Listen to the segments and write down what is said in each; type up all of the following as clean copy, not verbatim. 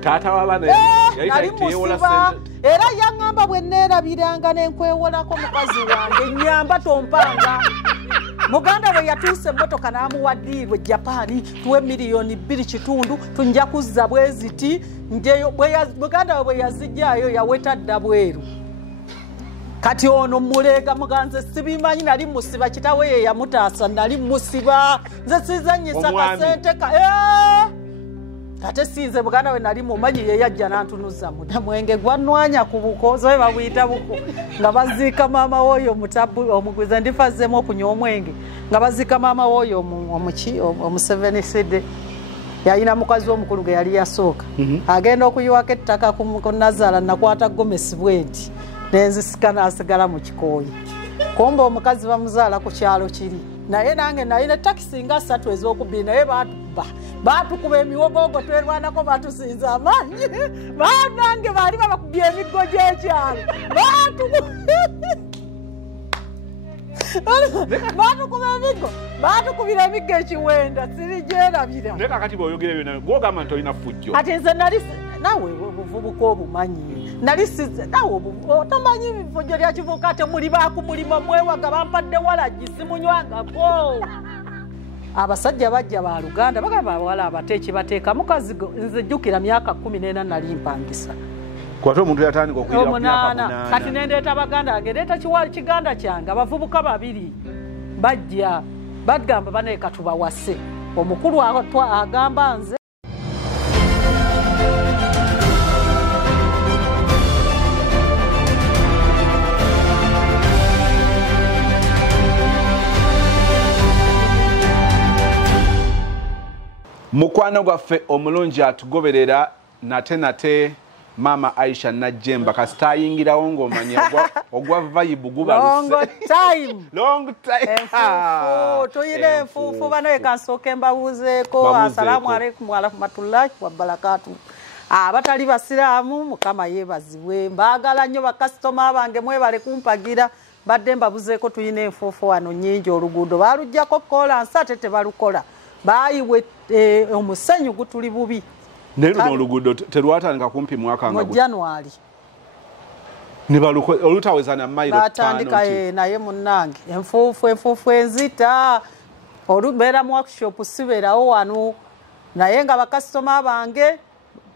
Tata wabana nali musiba era yaŋŋamba bwe neerabiranga n'enkwewolako mukazi wange nyamba tompanga. Muganda bwe yatuuse emmotoka n'amuwa ddiirwe Japaani tuwe miliyoni 2.5 tunja kuzza bwe ziti njeyo muganda we bwe yazijjaayo yaweta dda bweru. Kati ono mulega muganze sibimanyi nali musiba kitawe ye yamutaasa nali musiba nze sizanyisa kasente ka kate sinze muganda we nali mumanyi ye yajja nantunuza muda mwenge gwanwanya ku bukozo we babuyita buko nga baziika maama woyo mutabu omugwiza ndifazemo okunywa omwenge nga baziika maama woyo omuki omuseveniside yalina mukazi omukulu ge yali yasooka agenda okuyiwako ettaka ku Nazala nakwata Gomesi bwenti nenzisikana asigala mu kikooyi komba omukazi bamuzaala ku kyalo kiri naye nange nalina takisi nga 3 ez'okubiri naye baatukuba emiwogogo twerwanako batusinza amaanyi banange baali babakubye emiggo gy'ekyalo baatukubira emiggo ekiwenda sirigyerabira naye kakati bw'oyogera byonna gw'ogamba nti olina fujjo kati nze nali nawe obuvubuka obumanyi nali nawe otamanyi ebifujjo lya kivubuka ate muli bakumulima mwewaga bampadde walagi simunywangako. Abasajja bajja ba Luganda bagamba abawala abateeki bateeka mukazi nze jjukira myaka 14 nali mpangisa kwate omuntu yatandika okuyira ku myaka 8 kati nendeeta baganda agendeeta kiganda kyange abavubuka babiri bajja bagamba baneeka tubawase omukulu agamba nze mukwano gwaffe omulungi atugoberera nate Mama Aisha Najjemba kasita ayingirawo ng'omanye ogwa vibe gubaluse long time tuyire enfuufu bano ekansooke mbabuuzeeko assalamu alaikum wa rahmatullahi wa barakatuh. Abatali basiraamu mukama yeebazibwe mbaagala nnyo bakasitoma bange mwebale kumpagira badde mbabuuzeeko tuyina enfuufu wano nnyingi oluguudo baaluggyako koolansi ate tebalukola baayiwe omusenyu gutuli bubi. Naye luno oluguudo terwatandika kumpi mwaka nga mu January olutaweza na mayiro 5 batandika naye munnange enfuufu enzita olubeera mu workshop sibeerawo wano naye nga bakasitoma bange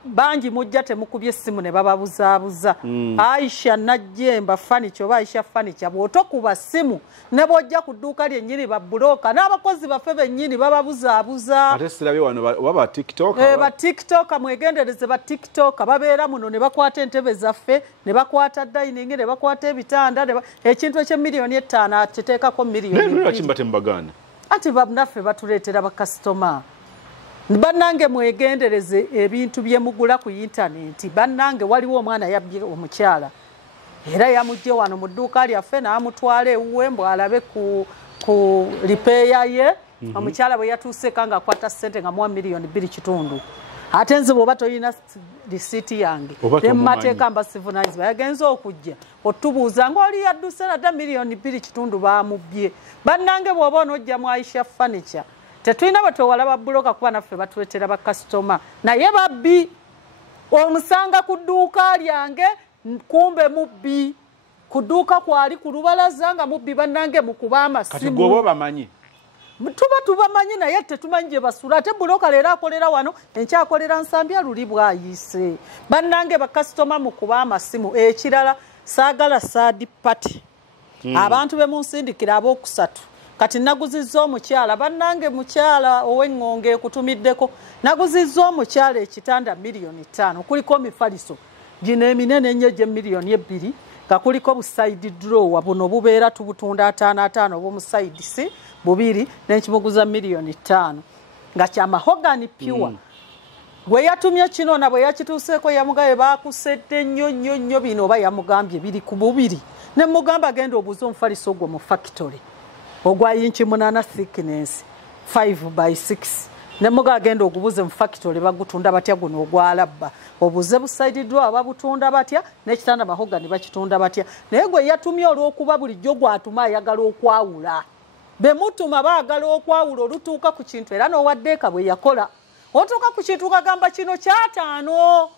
bangi mujja temukubye essimu ne bababuzaabuza Aisha Najjemba furniture oba Aisha furniture bw'otokuba ssimu ne bw'ojja ku dduuka lyennyini babbuloka n'abakozi baffe bennyini bababuzaabuza. Ate sirabye wano ba TikTok ba TikTok mwegendereze ba TikTok babeera muno ne bakwata entebe zaffe ne bakwata dining ne bakwata ebitanda ekintu eky'emiliyoni 5 ateteekako miliyoni 2 kimba tembagana ati bannaffe batuleetera bakasitoma. Bannange mwegendereze ebintu bye mugula ku internet. Bannange waliwo omwana yabbye omukyala era yamujje wano mu dduuka lyaffe n'amutwala ewuwe mbw alabe ku lipeeya ye omukyala bwe yatuuseka nga akwata ssente nga muwa miliyoni 2.5 ate nze bw'oba toyina lisiiti yange temmateeka mbasivunanyizibwa yagenza okujja otubuuza ng'oli yadduse nadda miliyoni 2.5 baamubbye. Bannange bw'oba onojja mu Aisha furniture tetulina batwewala babbuloka kuba naffe batuleetera bakasitoma naye babbi omusanga ku dduuka lyange kumbe mubbi ku dduuka kwali ku lubalaza nga mubbi bannange mukuba amasimu. Kati gwoba bamanyi tuba tubamanyi naye tetumanyi gye basula ate buloka leero akolera wano enkyakolera Nsambya luli bwayise. Bannange bakasitoma mukuba amasimu. Ekirala saagala third party abantu be munsindikira ab'okusatu kati naguzizza omukyala bannange mukyala ow'eŋŋonge ekutumiddeko naguzizza omukyala ekitanda miliyoni 5 kuliko mifaliso gino eminene ennyo gye miliyoni 2 nga kuliko buside drawer buno bubeera tubutunda 5 obw'omuside si bubiri n'ekimuguza miliyoni 5 nga kya mahogany pure gwe yatumye kino na bwe yakituuseeko yamugabe baakusedde nnyo bino oba yamugambye biri ku bubiri ne mugamba agenda obuuza omufaliso ogwo mu factory ogwa inchi 8 thickness 5x6 ne muga agenda ogubuze mu factory bagutunda batya guno ogwalabba obuze buside drawer babutunda batya n'ekitanda mahogany bakitunda batya naye gwe yatumye olw'okuba bulijjo gwatuma ayagala okwawula be mutuma baagala okwawula olutuuka ku kintu era n'owaddeeka bwe yakola otuuka ku kintu kagamba kino kyataano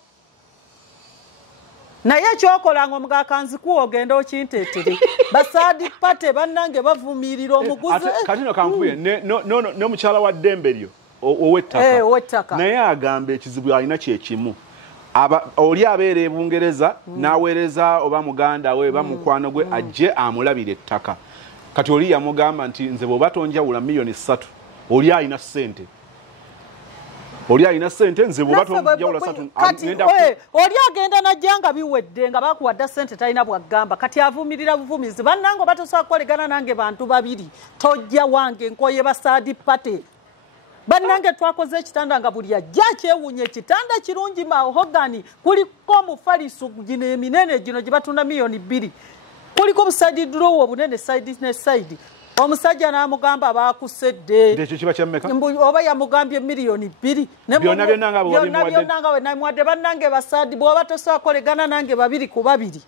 naye kyokolanga omugakanziku ogenda okinteetere basaadi pate bannange bavumirira omuguzi katino kankubye n'omukyala wa ddembe lyo ow'ettaka naye agamba ekizibu alina kyekimu oli abeera e Bungereza n'aweereza oba muganda we oba mukwano gwe ajje amulabira ettaka kati oli yamugamba nti nze bw'oba tonjawula miliyoni 3 oli alina ssente nze bw'oba tonjawula 3 oli agenda najja nga biwedde nga bakuwadde ssente talina bwagamba kati avumirira buvumizi bannange oba tosobola kukolegana nange bantu babiri tojja wange nkoye basaadi pate bannange twakoze ekitanda nga buli ajja kyewunya ekitanda kirungi mahogani kuliko omufaliso gino eminene gino gye batunda miliyoni 2 kuliko obuside draw obunene side ne side omusajja n'amugamba baakusedde ekyo kiba kyammeka oba yamugambye miliyoni 2 byonna nga we namwadde bannange basaadi bw'oba tosobola kolegana nange 2 ku 2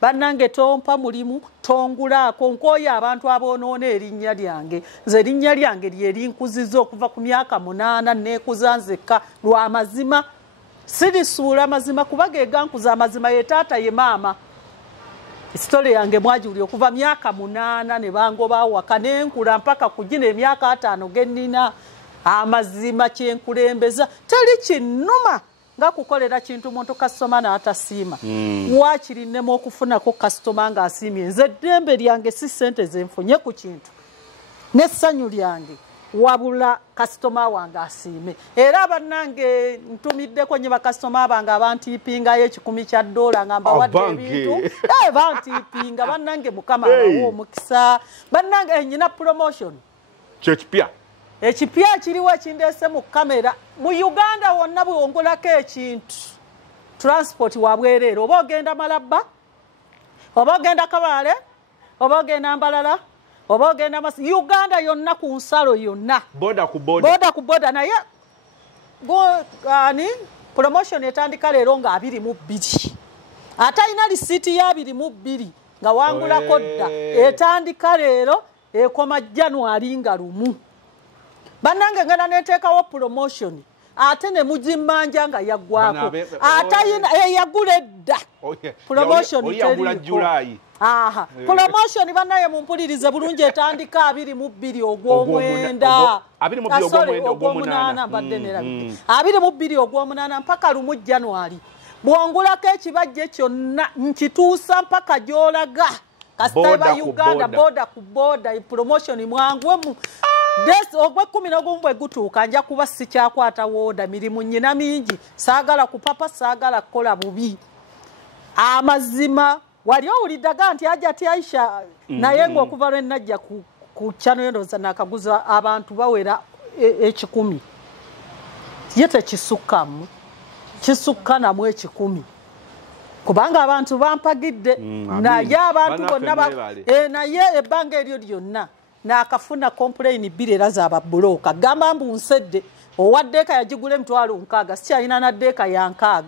bannange tompa mulimu tongulaako nkooyo abantu aboonoona erinnya lyange nze erinnya lyange lyerinkuziza okuva ku myaka 8 neekuza nzekka lwa mazima sirisuula mazima kuba gegankuza amazima ye taata ye maama Historia yange mwajuli okuva myaka 8 ne bangoba waka nenkula mpaka kugina emyaka 5 gennina amazima kyenkulembeza tali kinnuma nga kukolera kintu muntu customer na atasiima wakirinemo okufuna ko customer nga asiimye nze ddembe lyange si sente zenfunye ku kintu nessanyu lyange wabula customer wange asiime era bannange ntumiddeko nyi ba customer bange abantipinga $10 kya dola ngamba wadde ebintu bantipinga bannange mukama awo mukisa bannange nyina promotion chechpia ekipya kiriwo ekindese mu kamera mu Uganda wonna bwongolako ekintu transport wabwerero oba ogenda Malaba oba ogenda Kabale oba ogenda Mbalala oba ogenda Uganda yonna ku nsalo yonna boda ku boda naye promotion etandika leero nga 22 atayina lisiti ya 22 nga wangulako dda etandika leero ekoma January nga 1 bannange ngana neteekawo promotion ate ne mujimanja nga yaggwako atayina yagula dda promotion July promotion banaye mumpulirize bulungi etandika 22 ogw'omwenda 22 ogw'omunana badde nerabike 22 ogw'omunana mpaka 1 January bwongulako ekibajje kyonna nkituusa mpaka gyolaga kasitaba Uganda boda ku boda promotion mwangwemu Des ogwe 10 bwe gutuuka nja kuba sikyakwata woda mirimu nyina mingi saagala kupapa saagala kukola bubi amazima wali owuliddaga nti ajja ati Aisha naye ng'okuva lwe najja ku channel yendoza nakaguza abantu bawera 10 yete kisukkamu kisukkanamu 10 kubanga abantu bampagidde naye abantu bonna naye ebbanga eryo lyonna nakafuna complain birera za babloka gamba mbu nsedde owaddeka yagigula $6,000 sikyalina na ddeka ya 6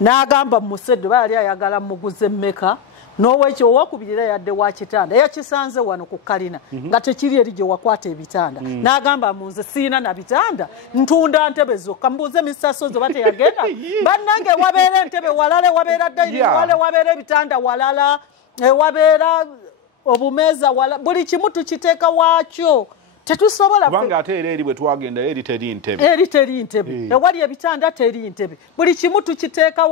n'agamba musedde bali ayagala muguze mmeka n'owekyo owakubirira yadde wa kitanda yakisanze wano ku kalina nga tekiri eri gye wakwata ebitanda n'agamba munze siina na bitanda ntunda ntebe zokka mbuuze misasozo bate yagenda bannange wabeera entebe walala wabeera dayini wale wabeera ebitanda walala wabeera obumeza wala buli kimu tukiteeka waakyo tetusobola kubanga ate eri bwe twagenda eri teri ntebe ewali ebitanda teri ntebe buli kimu tukiteeka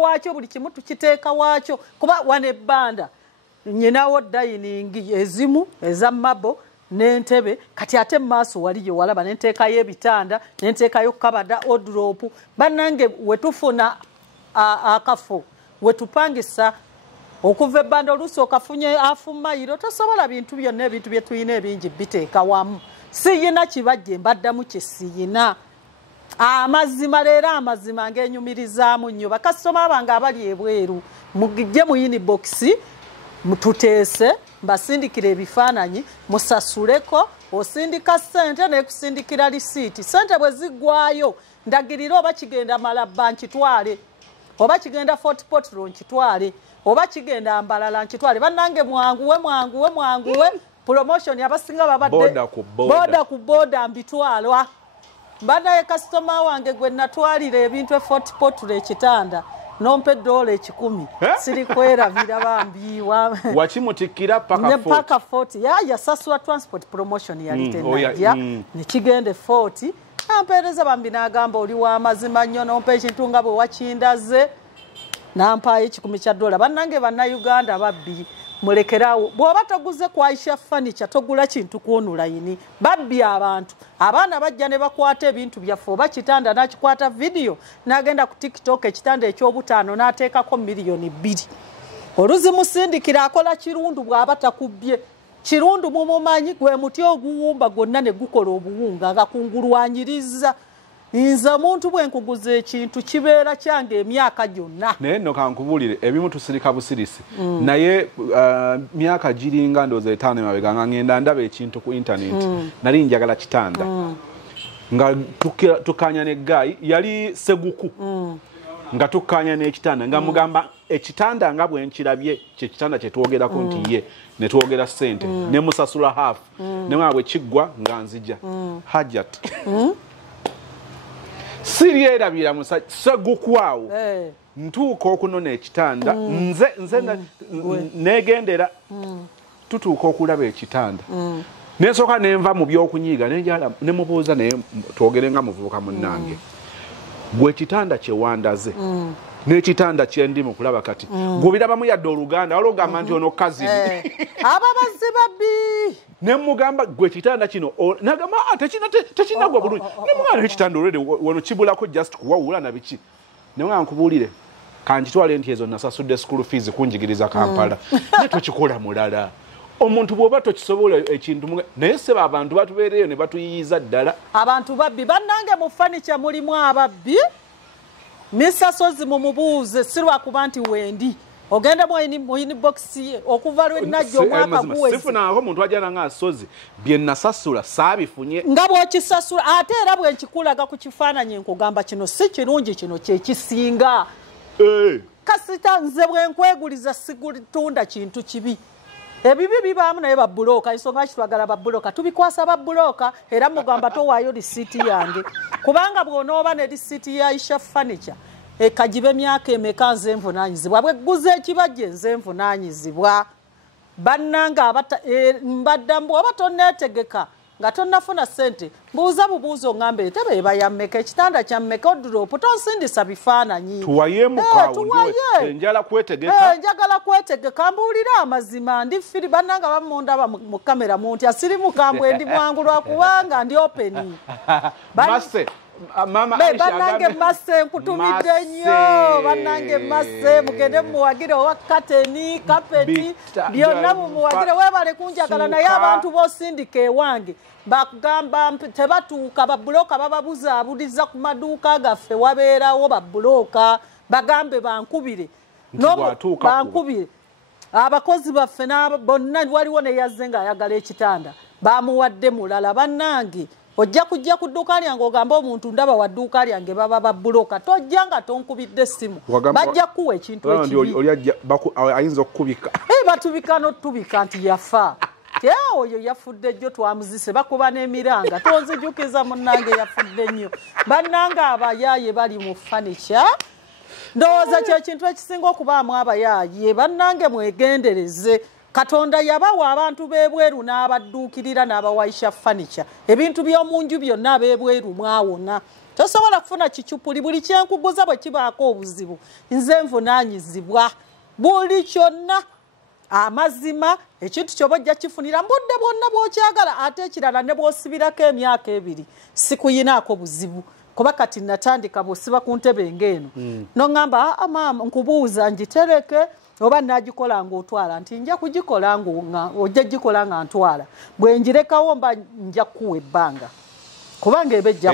waakyo kuba wane ebbanda nyinawo dayiningi ezimu eza mabo n'entebe kati ate maaso waliyo walaba nenteekayo ebitanda nenteekayo kabada odrop bannange wetufuna akafo wetupangisa okuva ebbanda oluusi okafunye afumayiro tosobola bintu byonna ebintu bye tuyina ebingi biteeka wamu siyina kibajje mbaddamu kyesiyina amazima leero amazima ng'enyumirizaamu nnyo bakasitoma bange abali ebweru mugijje mu inbox tuteese mbasindikira ebifaananyi musasuleko osindika ssente nekusindikira lisiiti ssente bwe ziggwayo ndagirira oba kigenda Malaba nkitwale oba kigenda Fort Portal nkitwale oba kigenda Mbalala nkitwale bannange mwanguwe promotion abasinga babadde boda ku boda mbitwalwa bana ye customer wange gwe natwalira ebintu 40 potule ekitanda nompe $10 sirikweravira bambi wakimutikira paka 40 yasasula transport promotion yalitenajja nekigende 40 ampereza bambi n'agamba oli w'amazima nnyo nompa ekintu nga bwe wakindaze nampayo $10 bannange bannayuganda babbi mulekerawo bw'oba toguze ku Aisha Furniture togula kintu ku online babbi abantu abaana bajja ne bakwata ebintu byaffe oba kitanda nakikwata video n'agenda ku TikTok ekitanda eky'obutaano n'ateekako $2,000,000 oluzi musindikira akola kirundu bw'aba takubbye kirundu mumumanyi gwe muti oguwumba gwonna ne gukola obuwunga agakungulwanyiriza nze omuntu bwe nkuguza ekintu kibeera kyange emyaka gyonna naye nno kankubulire ebimu tusirika busirisi naye myaka giringa ndowooza 5 emabega nga ngenda ndaba ekintu ku internet nali njagala kitanda nga tukanya ne gayi yali seguku nga tukanya n'ekitanda nga mugamba ekitanda nga bwe nkirabye kye kitanda kye twogerako nti ye ne twogera ssente ne musasula half ne mwabwe kiggwa nga nzija hajat sirierabira musajja segukwawo ntuuka okunona ekitanda nze negendera tutuuka okulaba ekitanda nesooka nenva mu byokunyiiga nenjala nemubuuza naye twogere nga muvubuka munnange gwe ekitanda kyewandaze n'ekitanda kyendi mu kulaba kati gubirabamu yadde oluganda olwogamba nti ono kazini ababazzi babbi nemugamba gwe kitanda kino nagamba tekinagwa bulungi nemugamba ekitanda olwede wano kibulako just kuwawula na biki nemugamba nkubuulire kankitwale nti ezo nasasudde school fees kunjigiriza Kampala ne tokikola mulala omuntu bw'oba tokisobola ekintu naye seba abantu batubeereyo ne batuyiyiza ddala abantu babbi bannange mu furniture mulimu ababbi misasozi mumubuuze sirwakuba nti wendi ogenda mu inbox okuva lwenajja omwaka guwezi sifunaako omuntu ajana nga asozi bye nasasula saabifunye nga bw'okisasula ate era bwe nkikulaga ku kifaananyi nkugamba kino si kirungi kino kyekisinga kasita nze bwe nkweguliza sigutunda kintu kibi ebibi bibaamu naye babulooka ensonga kitwagala babulooka tubikwasa babulooka era mugamba towaayo lisiiti yange kubanga bw'onooba ne lisiiti ya Aisha Furniture ekagibe emyaka emeka nze nvunaanyizibwa bwegguza ekibajje nze nvunaanyizibwa bannanga mbaddamu bw'oba tonneetegeka nga tonnafuna ssente mbuuza bubuuzo ngamba entebe eba ya mmeka ekitanda kya mmeka oduroopu tonsindisa bifaananyi njagala kwetegeka mbuulira amazima ndi firi bannanga bamundaba mu kamera muntu asiri mukambwe ndi mwangu lwakubanga ndi openi bannange masse nkutumidde nnyo bannange masse mugende mumuwagire owa kateni kapeti byonna mumuwagire weebale kunjagala naye abantu b'osindika ewange bakugamba tebatuuka babulooka bababuzaabuliza ku maduuka gaffe wabeerawo babulooka bagambe bankubire bankubire abakozi baffe bonna waliwo neyazze ng'ayagala ekitanda bamuwadde mulala bannange ojja kujja ku dduuka lyange ogamba omuntu ndaba wa dduuka lyange baba babulooka tojja nga tonkubidde essimu bajja kuwa ekintu ayinza okukubika batubika n'otubika nti yafa oyo yafudde jjo twamuzise bakuba n'emiranga tonzijukiza munnange yafudde nnyo bannange abayaaye bali mu furniture ndowooza kyekintu ekisinga okubaamu abayaaye bannange mwegendereze Katonda yabawa abantu b'ebweru n'abadduukirira n'abawa Aisha Furniture ebintu by'omu nju byonna ab'ebweru mwawona tosobola kufuna kicupuli buli kyenkuguza bwe kibaako obuzibu nze nvunaanyizibwa buli kyonna amazima ekintu ky'oba ojja kifunira mbudde bwonna bw'okyagala ate ekirala ne bw'osibirako emyaka 2 sikuyinaako buzibu kuba kati natandika bw'osiba ku ntebe ng'eno n'oŋŋamba maama nkubuuza ngitereke oba nagikola ng'otwala nti nja kugikola ojja gikola nga ntwala bwe njirekawo mba nja kuwa ebbanga kubanga eba ejja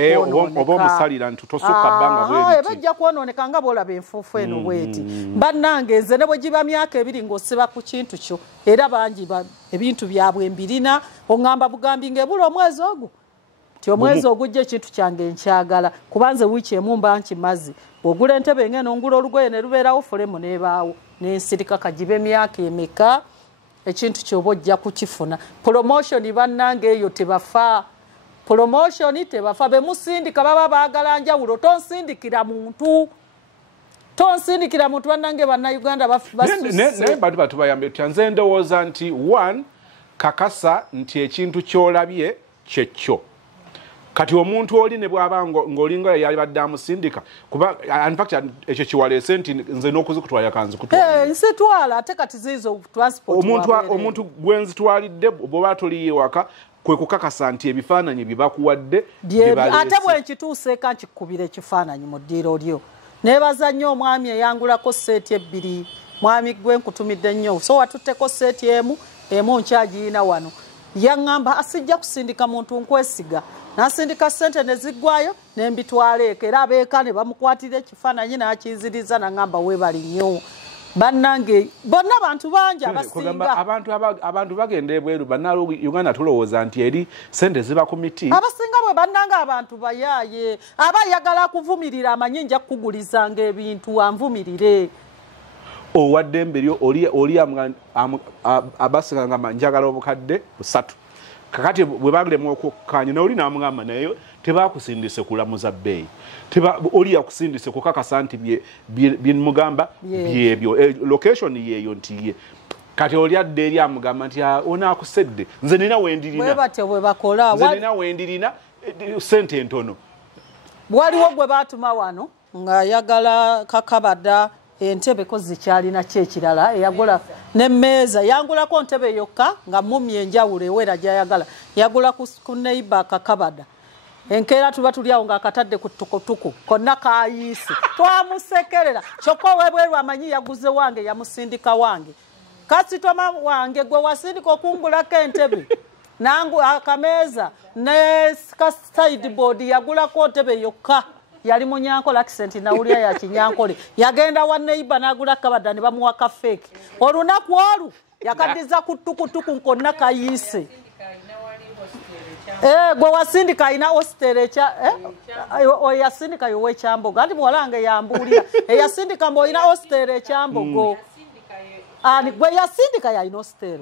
ejja kwonooneka nga bwolaba enfuufu eno bweti bannange nze ne bwe giba myaka 2 ng'osiba ku kintu kyo era bangi ebintu byabwe mbirina oŋŋamba bugambi ng'ebula omwezi ogwo ti omwezi ogujja ekintu kyange nkyagala kuba nze wiiki emu mba nkimazi bw'ogula entebe ng'eno ngula olugoye ne lubeerawo fulemu n'ebaawo n'ensirika kagibe emyaka emeka ekintu ky'oba ojja kukifuna promotion bannange eyo tebafa promotion tebafa be musindika baba baagala njawulo tonsindikira muntu bannange bannayuganda naye bantu bayambe tyanze ndowooza nti one kakasa nti ekintu kyolabye kyekyo kati omuntu oli ne bw'aba ng'olinga yalibadde amusindika kuba in fact ekyo kiwaleese nti nze n'okuzikutwala kanzikutwala nsitwala ate kati ziizo transport omuntu gwenzitwalidde bw'oba toliyo ewaka kwe kukakasa nti ebifaananyi bye bakuwadde ate bwenkituuseeka nkikubira ekifaananyi mu ddiiro lyo neebaza nnyo omwami eyangulako seeti 2 mwami gwe nkutumidde nnyo so watutteko seeti emu nkyagiyina wano yaŋŋamba asijja kusindika muntu nkwesiga nasindika ssente ne ziggwayo ne mbitwala eka era abeeka ne bamukwatira ekifaananyi n'akiyiziriza naŋŋamba weebali nnyo bannange bonna bantu bangi abasinga abantu bagenda ebweru bannalo Uganda tulowooza nti eri ssente ziba ku miti abasinga bwe bannanga abantu bayaaye aba ayagala kuvumirira amanyi nja kukugulizanga ebintu anvumirire owadde mberi oli abasiganga njagala obukadde 3 kakati bwe baglemu okukkanya naye oli n'amugamba naye tebakusindise kulamuza bbeeyi oli yakusindise kukakasa nti byemugamba byebyo location yeeyo nti ye kati oli adde eri amugamba nti onaakusedde nze nina wendirina sente entono waliwo gwe baatuma wano ng'ayagala kakabada entebe ko zikyalina kyekirala eyagula n'emmeeza yangulako ntebe yokka nga mumye enjawulo ewera gyayagala yagula ku neighbor kakabada enkeera tuba tuliawo ng'akatadde ku tukutuku konna kayiise twamusekerera kyokka owebweru amanyi yaguze wange yamusindika wange kasitoma wange gwe wasindika okungulako entebe nangu akameeza ne sideboard yagulako ntebe yokka yali munyankola accent nawulya ya kinyankole yagenda wa neighbor nagula kabada ne bamuwa kafeke olunaku olu yakadiza ku tukutuku nkonna kayiise gwe wasindika ina hostel oyasindika yowe Kyambogo andi muwalange yambulira eyasindika mbo ina hostel Kyambogo ani gwe yasindika ya ina hostel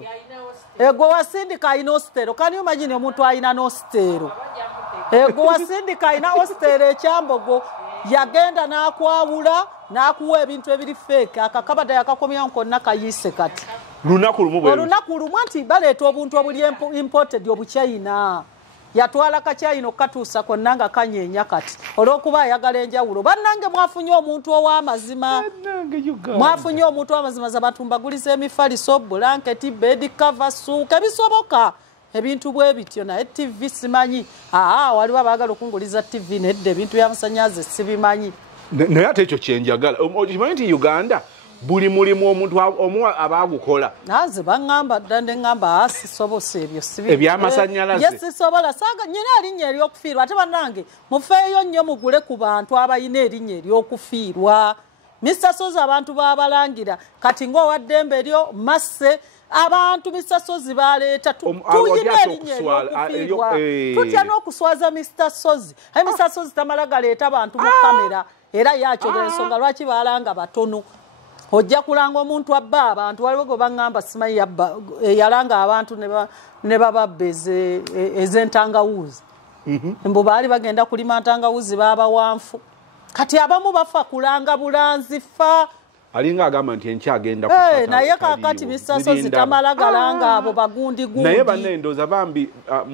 gwe wasindika ina hostel kan you imagine omuntu ayina no hostel gwe wasindika ina hostel Kyambogo yagenda nakwawula nakuwa ebintu ebiri fake akakabada yakakomya nkonna kayiise kati lunaku lumu nti baleeta obuntu obuli imported obuchina yatwala kakyayina okukatuusa konna nga kanyeenya kati olw'okuba ayagala enjawulo bannange mwafunye omuntu ow'amazima zabatumbaguliza emifaliso blanketi bed cover suuka ebisoboka ebintu bwe bityo naye TV simanyi waliwo abaagala okunguliza TV nedde ebintu byamasanyalaze sibimanyi naye ate ekyo kyenjagala okimanyi nti Uganda buli mulimu omuntu omuwa abaagukola naze baŋŋamba ddande ŋŋamba sisobose ebyo ebyamasanyalaze sisobola saaga nyina erinnya ery'okufiirwa ate bannange mufeeyo nnyo mugule ku bantu abalina erinnya ery'okufiirwa Mr. Sozi abantu baabalangira kati ng'owaddembe eryo masse abantu Mr. Sozi baleeta tuyina erinnya ery'okufiirwa tutya n'okuswaza Mr. Sozi Mr. Sozi tamala galeeta abantu mu kamera era yakyogera ensonga lwaki baalanga batono ojja kulanga omuntu abba abantu waliwo gwe baŋŋamba simanyi yalanga abantu ne bababba ez'entangawuzi mbu baali bagenda kulima ntangawuzi baabawanfu kati abamu bafa kulanga bulanzifa alinga agamba nti enkyagenda naye kakati Mr. Sozi tamala galanga abo bagundi naye bannendoza bambi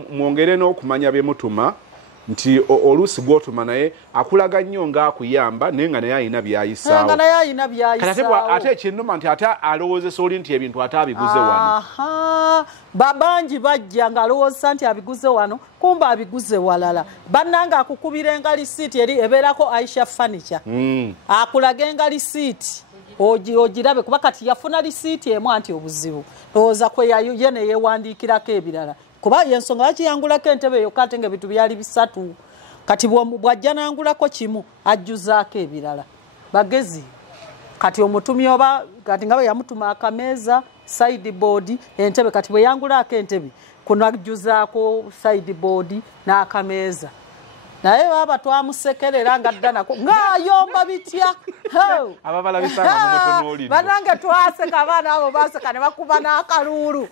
mwongere n'okumanya bemutuma nti oluusi gw'otuma naye akulaga nnyo ng'akuyamba naye nga naye alina byayisaawo ate ekinnuma nti ate alowoozesa oli nti ebintu ate abiguze wano babangi bajja ng'alowoozesa nti abiguze wano kumba abiguze walala bannanga akukubira enga lisiiti eri ebeerako Aisha Furniture akulage enga lisiiti ogirabe kuba kati yafuna lisiiti emu anti obuzibu lowooza kwe ye ne yeewandiikirako ebirala kuba yensonga bakiyangulako entebe yokka ate nga ebintu byali 3 kati bw'ajja nangulako kimu ajjuzaako ebirala bagezi kati omutumi oba kati nga bwe yamutuma akameeza sideboard entebe kati bwe yangulako entebe kuno ajjuzaako sideboard n'akameeza naye baba twamusekerera nga ddanako ng'ayomba bitya ababalabisanga mumotonoolidde bannange twaseka abaana abo baseka ne bakuba n'akaluulu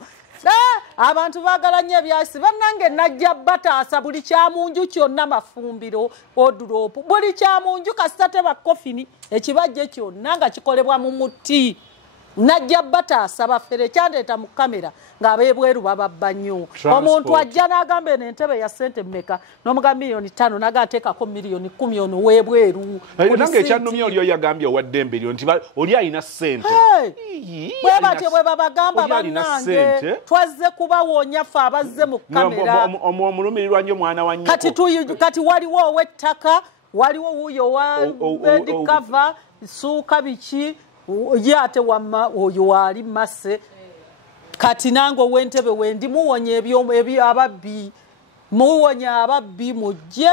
abantu bagala nnyo ebyasi bannange najja bataasa buli kyamunju kyonna mafumbiro oduropu buli kyamunju kasita teba kofini ekibajje kyonna nga kikolebwa mu muti najja bataasa bafere kyandeeta mu kamera ng'abeebweru bababba nnyo omuntu ajja n'agamba eno entebe ya ssente mmeka n'omuga miliyoni 5 n'agateekako miliyoni 10 ono weebweru nange ekyannumya oli oyo yagambye owaddembe eryo nti oli alina ssente bwe batyo bwe babagamba bannange twazze kubawoonya ffe abazze mu kamera omulumirirwa nnyo mwana wa nnyoko kati waliwo ow'ettaka waliwo wuuyo wa bedikava suuka biki ye ate wamma oyo wali masse kati nange ow'entebe wendi muwonya ababbi muwonya ababbi mujje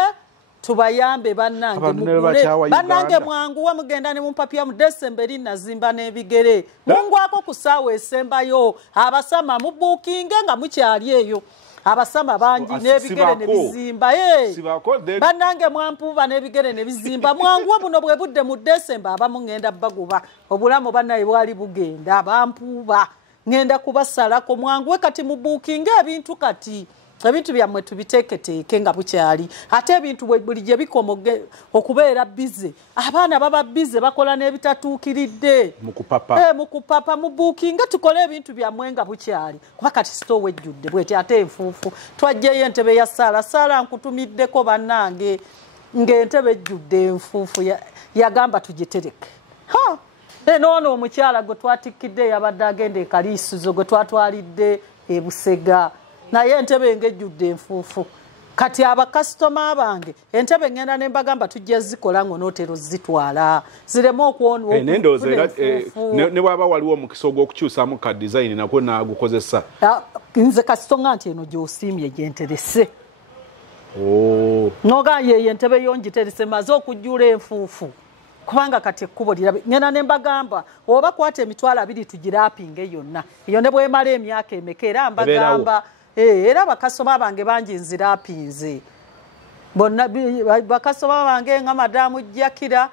tubayambe bannange mwanguwe mugenda ne mumpapya mu December nazimba n'ebigere mungwako ku ssaawa esembayo abasama mubuukinge nga mukyali eyo abasama bangi n'ebigere ne bizimba bannange mwampuuba n'ebigere ne bizimba mwanguwe buno bwe budde mu December abamu ngenda baguba obulamu bannaye bwali bugenda bampuuba ngenda kubasalako mwanguwe kati mubuukinge ebintu kati ebintu byammwe tubiteeketeeke nga bukyali ate ebintu buli gye bikomoge okubeera bize abaana baba bize bakola n'ebitatuukiridde mukupapa mubuukinge tukole ebintu byammwe nga bukyali kuba kati sitoowa ejjudde bweti ate enfuufu twajjeyo entebe ya saala nkutumiddeko bannange ng'entebe ejjudde enfuufu yagamba tugitereke noono omukyala gwe twatikkidde yabadde agenda ekaliisuzo gwe twatwalidde e Busega naye entebe ngejjudde enfuufu kati abakasitoma bange entebe ngenda ne mbagamba tujja zikola ng'onootero zitwala zireme okwonwa ne bwaba waliwo omukisa ogw'okukyusamu ka design nakwo naagukozesa nze kasito nti eno gy'osiimye gyenterese noga yeyo entebe yongiterese maze okujjula enfuufu kubanga kati ekkubo lirabe ngenda ne mbagamba oba kwata emitwalo 2 tugirapinge yonna eyo ne bwemala emyaka emeka era mbagamba era bakasoma bange bangi nzirapinze bonna bakasoma bange nga madamu Jakira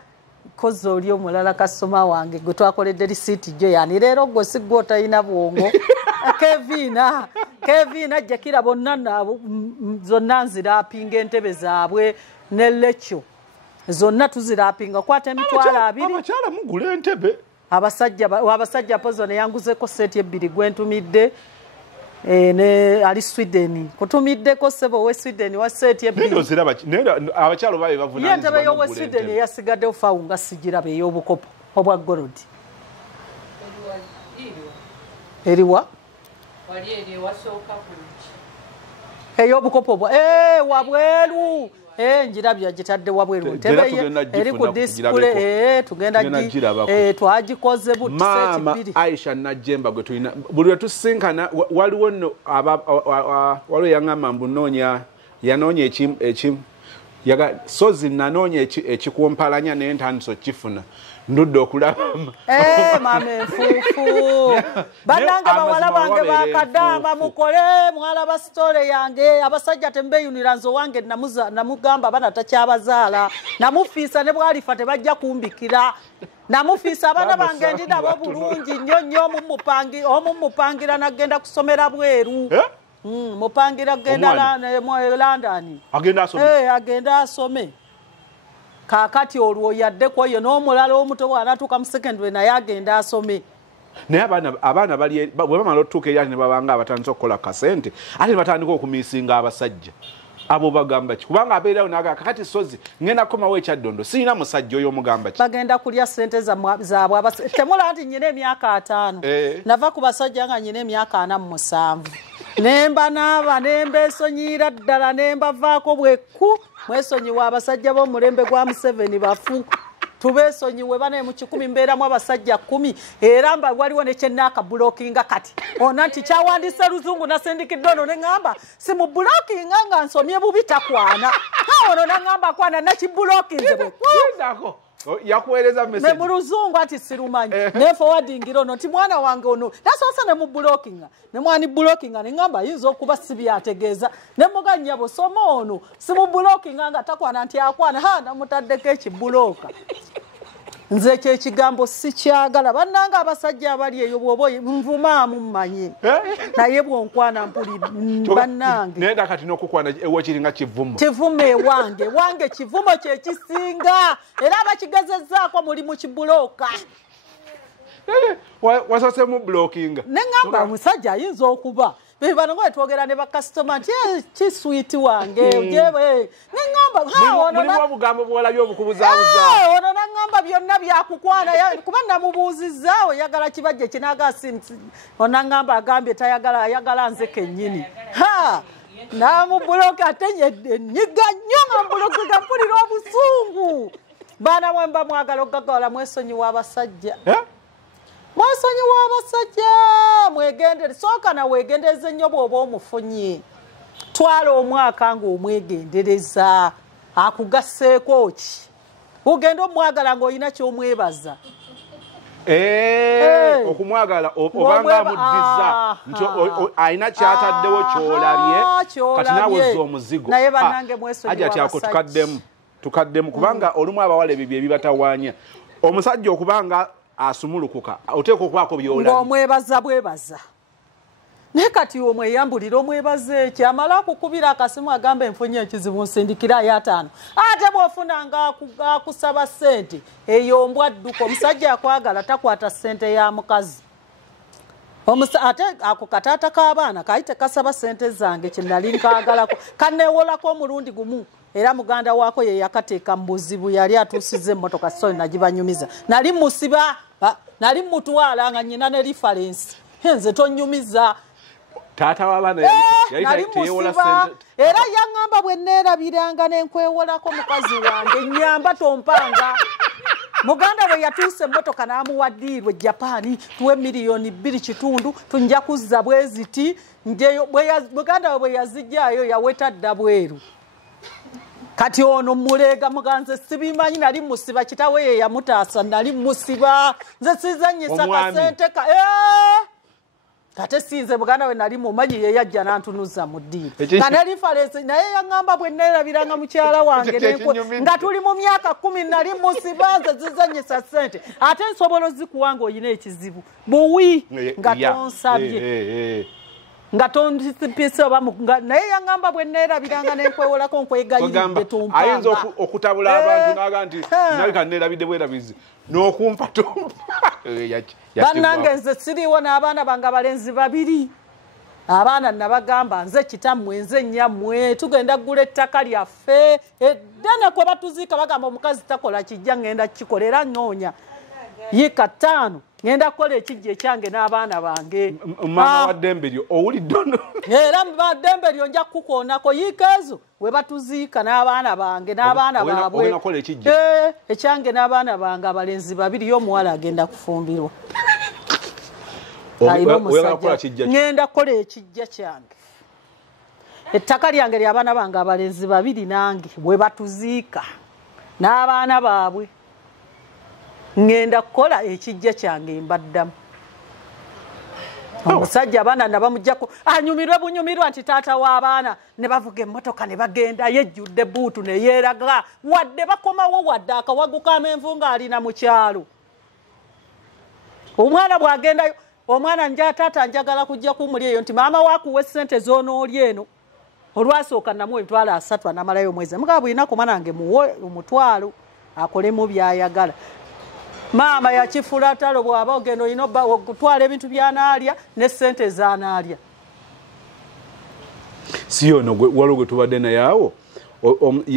kozo oli omulala kasoma wange gwe twakoledde risiiti gyo yani leero gwe sigwo talina bwongo Kevina Jakira bonna nabo zonna nzirapinga entebe zaabwe ne lekyo zonna tuzirapinga kwata emitwalo 2 abakyala mugula entebe abasajja pozo ne yanguzeko seti 2 gwentumidde ne ali Sweden kutumiddeko sebo we Sweden wa seti abakyalo babe bavunanyizibwa entebe yo we Sweden yasigadde ofaunga sigirabe ey'obukopo obwa golodi eriwa wali eri wasooka kulungi ey'obukopo wabweru njirabya gitadde wabweru ntebe eri ku display tugenda twagikoze buti seti 2 Mama Aisha Najemba gwe tulina buli tusinkana waliwo nno waliwo yangamba mbunonya yanoonya ekimu sozi nanoonya ekikumpalanya n'entandiso kifuna ndudde okulaba mama enfuufu bannange bawala bange bakadamba mukole mwalaba sitole yange abasajja tembeyunira nze wange namugamba bana takyabazaala namufiisa ne bwalifa tebajja kumbikira namufiisa abaana bange ndi nabo bulungi nnyo omumupangira nagenda kusomera bweru mupangira genda London agenda asome kakati olwo yaddeko yo n'omulala omuto bw'anatuuka mu secondary naye agenda asome naye abaana bwe bamala otutuuka eryali ne babanga abatandisa okukola kasente ate ne batandika okumiisinga abasajja abo bagamba ki kubanga abeerawo naga kakati sozi ngenda kukomawo ekyaddondo sirina musajja oyo omugamba ki bagenda kulya ssente zaabwe temula nti nyina emyaka 5 nava ku basajja nga nyina emyaka 47 nemba naaba nemba esonyiira ddala nemba vaako bweku mwesonyiwa abasajja b'omulembe gwa Museveni bafu tubeesonyiwe bane mu 10 mbeeramu abasajja 10 era mba waliwo ne kyennaaka bulookinga kati ona nti kyawandiise luzungu nasindikidde ono ne ŋŋamba si mu bulookinga nga nsomye bubi takwana ono naŋŋamba kwana nakibulookinze bweku yakuweereza message ne muluzungu ati sirumanyi ne forwardingira ono nti mwana wange ono nasoosa ne mu blockinga ne mwani blockinga ne ngamba yinza okuba sibyategeeza ne muganya bosoma ono si mu blockinga nga takwana nti akwana namutaddeko ekibulooka nze kyekigambo sikyagala bannanga abasajja abali eyo bwoba nvumaamu mmanye naye bwonkwana mpuli bannange naye kati n'okukwana ewakiringa kivumo wange kivumo kyekisinga era abakigezezzaako muli mu kibulooka wasasemu blockinga neŋŋamba omusajja ayinza okuba bano nga twogera ne bakasitoma nti kiswiti wange neŋŋamba obugambo bwolabye obukubuzaabuza ono naŋŋamba byonna byakukwana kuba namubuuzizzaawo yagala kibajje kinagasinti onaŋŋamba agambye ayagala nze kennyini namubuloka ate enyiga nnyo nga mbulokega mpulira obusungu baana mwemba mwagala okugagawala mwesonyiwa abasajja mwasonyiwa abasajja mwegendere sooka na weegendereze nnyo bw'oba omufunye twala omwaka ng'omwegendereza akugasseeko ki ogenda omwagala ng'olina ky'omwebaza okumwagala obanga amuddiza nti alina kyataddewo kyolabye kati nawe ozza omuzigo naye bannange mwesonyiwa abasajja tukaddemu kubanga olumu abawala ebyo byebibatawaanya omusajja okubanga asumulukuka oteeka okubaako byolabye ng'omwebaza bwebaza naye kati omweyambulira omwebaza eki amala akukubira akasimu agamba enfunye ekizibu nsindikirayo 5 ate bw'ofunanga akusaba ssente eyo mbwadduka omusajja akwagala takwata ssente ya mukazi ate ako kataata k'abaana kaali tekasaba ssente zange kyenali nkaagalako kanneewolako omulundi gumu era muganda waako ye yakateeka mu buzibu yali atuusizza emmotoka so nagibanyumiza nali musiba nali mutwala nga nnyina ne referensi nze tonyumiza taata w'abaana nali musiba era yaŋŋamba bwe neerabiranga n'enkwewolako mukazi wange nnyamba tompanga muganda bwe yatuusa emmotoka n'amuwaddiirwa Japaani tuwe $2.5 tunja kuzza bwe ziti muganda we bwe yazijjaayo yaweta dda bweru kati ono mulega muganze sibimanyi nali musiba kitawe ye yamutaasa nali musiba nze sizanyisa kasente ka kate sinze muganda we nali mumanyi ye yajja nantunuza mu ddiiro kana reference naye yaŋŋamba bwe neerabiranga mukyala wange nga tuli mu myaka 10 nali musiba nze zizanyisa ssente ate nsobola ozikuwanga oyina ekizibu buwi nga tonsabye nga tondipise oba naye yaŋŋamba bwe neerabiranga n'enkwewolako nkwegayiridde tompanga ayinza okutabula abantu naga nti nalika neerabidde bwerabizi n'okumpa tompa bannange nze siriiwo n'abaana bange abalenzi 2 abaana nabagamba nze kitammwe nze nnyammwe tugenda kugula ettaka lyaffe eddene kwe batuziika bagamba omukazi takola kijja ŋŋenda kukikola era nnoonya yika 5 ngenda kukola ekijja ekyange n'abaana bange mama wa Dembelyo owulidde ono era Dembelyo nja kukoonako yiika ezo we batuziika n'abaana bange n'abaana baabwe ekyange n'abaana bange abalenzi 2 y'omuwala agenda kufumbirwa ngenda kukola ekijja kyange ettaka lyange ly'abaana bange abalenzi 2 nange we batuziika n'abaana baabwe ngenda kukola ekijja kyange mbaddamu omusajja abaana nabamujjako anyumirwe bunyumirwa nti taata w'abaana ne bavuga emmotoka ne bagenda yejjudde buutu ne yeeraga wadde bakomawo wadde akawagu k'amenvu ng'alina mu kyalo omwana bw'agendayo omwana taata njagala kujja kumuli eyo nti maama waakuwa essente z'onooli eno olwasooka namuwa emitwalo 3 anamalayo omwezi mugaba bw'ina kumanange muwe omutwalo akolemu by'ayagala maama yakifula talo bw'aba ogenda olina okutwala ebintu by'anaalya ne ssente z'anaalya si ono waliwo gwe tubadde naye awo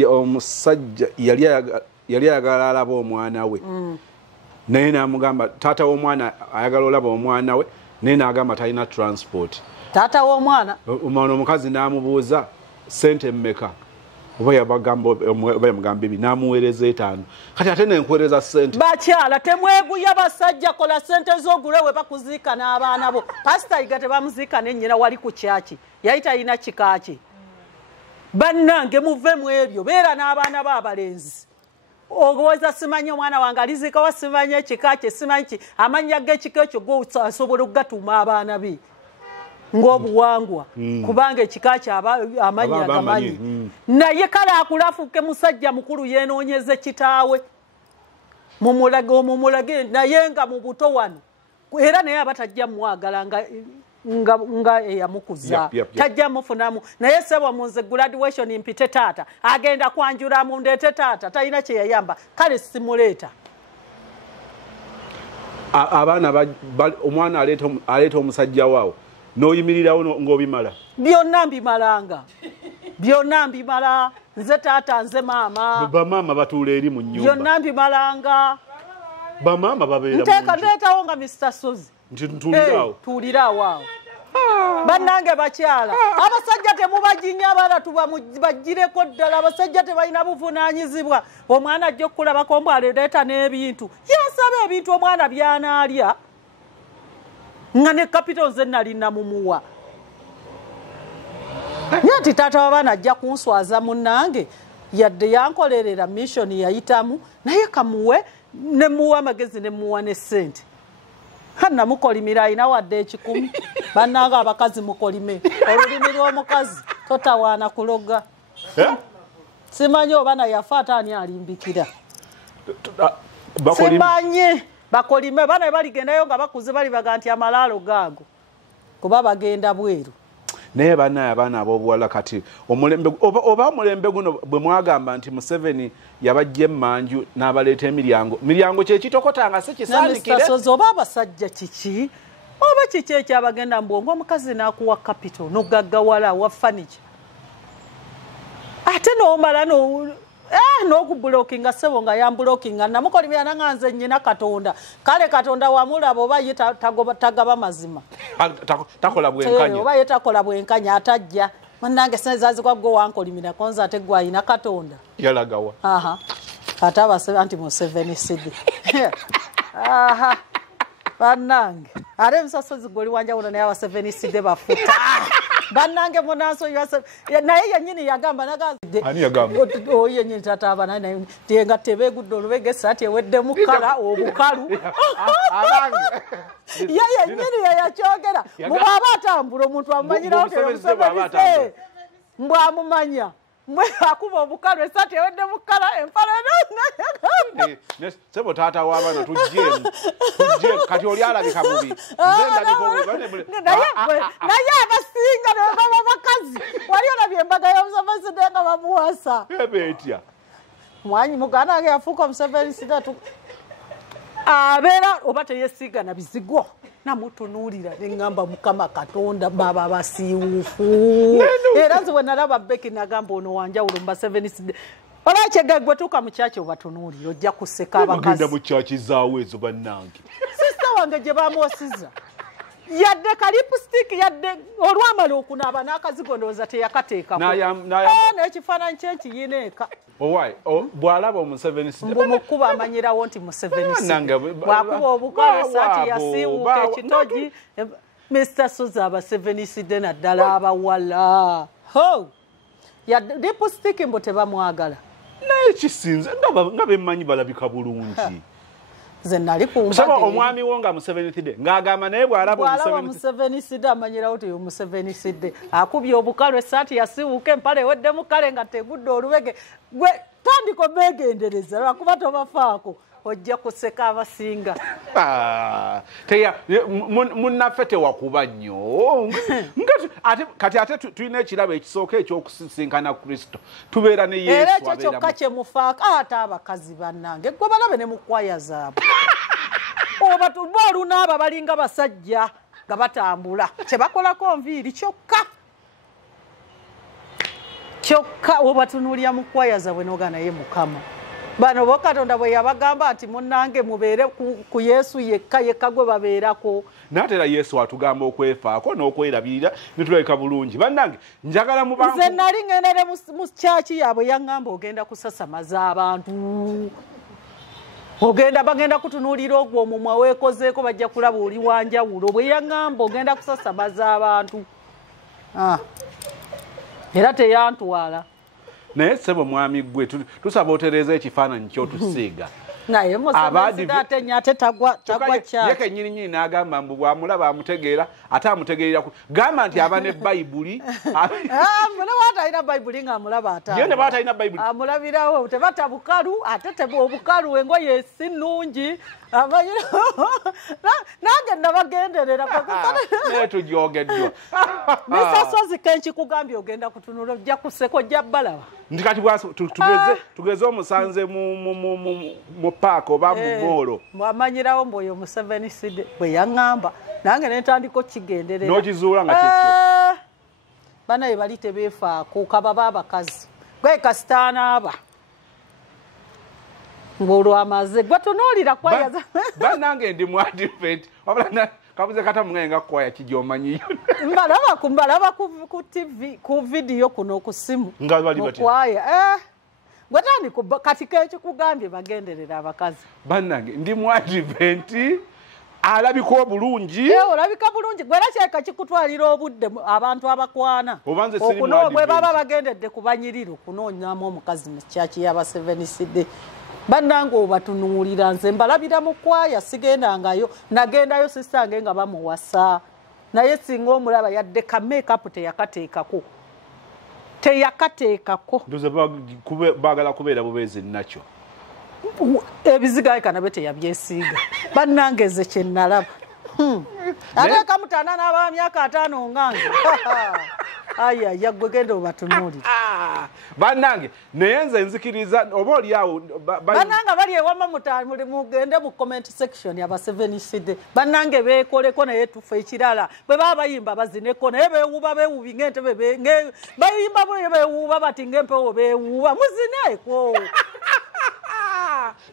omusajja yali ayagala alaba omwana we naye n'amugamba taata w'omwana ayagala olaba omwana we naye n'agamba talina transport taata w'omwana omukazi n'amubuuza ssente mmeka oba yamugamba ebi n'amuweereza 5 kati ate nenkuweereza ssente bakyala temweguya basajja kola ssente z'ogule we bakuziika n'abaana bo pasita yiga tebamuziika nennyina wali ku kyaki yali talina kikaaki bannange muve mu ebyo beera n'abaana b'abalenzi ogoweza simanyi omwana wange aliziikawa simanyi ekikaaki simanyi ki amannya g'ekika ekyo gwoasobola okugatuuma abaana be ng'obuwangwa kubanga ekikaaki amanya agamanyi naye kale akulafuke musajja mukulu yeenoonyeze kitaawe mumulage naye nga mu buto wano era naye abatajja mwagala nga eyamukuza tajja mufunamu naye sebo munze graduation mpite taata agenda kwanjula mu ndete taata talina kye yayamba kale simuleeta abaana omwana aleeta omusajja waawo n'oyimirirawo ng'obimala byonna mbimala nze taata nze maama bamaama batuula eri mu nnyumba byonna mbimalanga bamaama babeera nteekawo nga Mr. Sozi nti tuuliraawo awo bannange bakyala abasajja temubajinya abaala tubagireko ddala abasajja tebalina buvunaanyizibwa omwana ajja okukulabako mbu aleeta n'ebintu yasaba ebintu omwana byanaalya nga ne kapito nze nali namumuwa naye nti taata w'abaana ajja kunswaza munnange yadde yankolerera missioni yayitamu naye kamuwe ne muwa amagezi ne muwa ne ssente hanna mukolimira ayina wadde 10 bannanga abakazi mukolime olulimi lw'omukazi totawaana kuloga simanyi oba na yafa ataani alimbikira simanye bakolime bana baligendayo nga bakuze bali baga nti amalaalo gaago kuba bagenda bweru naye banaye abaana ab'obuwala kati oba omulembe guno bwe mwagamba nti Museveni yabajja emmanju n'abaleeta emiryango kyekitokotanga si kisaanikire oba abasajja kiki oba kiki ekyabagenda mbwongo omukazi n'akuwa capital n'ogaggawala wa faniki ate n'omala n'okubulokinga sebo nga yambulokinga namukolimira nanga nze nnyina Katonda kale Katonda wamulaba oba ye tagaba mazima takola bwenkanya oba ye takola bwenkanya atajja mannange senezazikwa gwe wankolimira konza ate gwe ayina Katonda yalagawa ate abasebe anti Museveni sidi bannange ate emisosozi goli wanjawulo naye abaseveni sidi bafuta bannange munanso naye yennyini yagamba nagaoyo yennyini tataaba naye nga tebeegudde olubega esaati eweddemu kala obukalu ye yennyini yeyakyogera mubwaba atambula omuntu amumanyirawo temuseveni mbw amumanya mwe akuba obukalu esaati eweddemu kala empala sebo taata w'abaana tujjeemu kati oli alabika bubi naye abasinga nebaba bakazi wali olabye embaga y'omuseveni nga bamuwasa ebetya mwanyi muganda wange yafuuka omuseveni sidatu abeera oba teyesiiga na bizigo namutunuulira neŋŋamba Mukama Katonda baba basiiwuufu era nze bwe nalaba Beki nagamba ono wanjawulo mu baseveni sidde olwakyega gwe tuuka mu kyaki obatunuulira ojja kuseka abakazi bagenda mu kyaki zaawo ezo bannange sisita wange gye bamuwasiza yadde kalipstick yadde olwamala okunaaba n'akazigo ndowooza teyakateekako n'ekifaananyi kyenkiyina eka bw'alaba Omuseveni mbu mukuba amanyirawo nti Museveni bwakuba obukalo esaati yasiiwuuka ekitogi Mr. Suza abaseveni sidde naddala abawala lipstick mbu tebamwagala naye kisinze nga bemmanyi balabika bulungi nze nali kusaba omwami wo nga Museveni sidde ng'agamba naye bw'alaba Museveni sidde amanyirawo ti Museveni sidde akubye obukalu esaati yasiiwuuka empala eweddemu kale nga tegudde olubege gwe tandika obeegendereza lwakuba tobafaako ojja kuseka abasinga munnaffe tewakuba nnyo kati ate tulina ekirabo ekisooka ekyokusisinkana Kristo tubeera ne Yesu era ekyo kyokka kyemufaako ate abakazi bannange gwe balabe ne mu kwaya zaabwe oba olunaaba balinga basajja nga batambula kyebakolako nviiri kyokka obatunuulira mu kwaya zaabwe noga naye Mukama bano bo Katonda bwe yabagamba nti munnange mubeere ku Yesu yekka gwe babeerako n'atera Yesu atugamba okwefaako n'okwerabirira ne tulabika bulungi bannange njagala mubantu nze nali ŋŋendere mu kyaki yaabwe yaŋŋamba ogenda kusasamaza abantu bagenda kutunuulira ogwo omumwa weekozeeko bajja kulaba oli wanjawulo bwe yaŋŋamba ogenda kusasamaza abantu era teyantwala naye ssebo mwami gwe tusaba otereeza ekifaananyi kyotusiiga naye musabazidate nyate tagwa cha yeke nyinyi nagamba mbu bwamulaba amutegeera ate amutegeera gamba nti abane Bayibuli mune wata ina Bayibuli nga amulaba ata yene bata ina Bayibuli amulabirawo tebata bukalu ate tebo obukalu engoye esinungi abayiro nagenda bagenderera ne tujogeddwa misasozi kenshi kugambye ogenda kutunula ojja kuseko jabbalaba ndikati tugeze omusanze mu park oba mu molo mwamanyirawo mboyo mu 7 seed bwe yangamba nange netandiko kigenderera nokizuula nga kikyo banaye bali tebeefaako kababa abakazi gwe kasitaana aba ng'olwamaze gwe tunuulira kwayaza bannange ndi mu advent wabula kabuze kata mwenga kwaya kijomanyiyo mbalaba ku TV ku video kuno ku simu nga bali bati kwaya gwatani kati kecho kugambye bagenderera abakazi bannange ndi mu advent alabika obulungi olabika bulungi gwera kyeka kikutwalira obudde abantu abakwana okuno gwe baba bagendedde kubanyiriro kunoonyamu omukazi mu kyaki yaba 7 seed bannange obatunuulira nze mbalabira mu kwaya sigendangayo nagendayo sisange nga bamuwasa naye singa omulaba yadde ka make-up teyakateekako ndoze bagala kubeera bubeezi nakyo ebizigaye kanabe teyabyesiiga bannange ze kye nalaba ate kamutana n'aba myaka 5 ngange aya gwe genda obatunuulira bannange naye nze nzikiriza oba oli awo bannange bali ewama mugende mu comment section aba 7 seed bannange beekoleko naye tufe ekirala bwe baba bayimba bazineko naye beewuuba beewuubi ng'ente bayimba beewuuba bati ng'empewo beewuuba muzineeko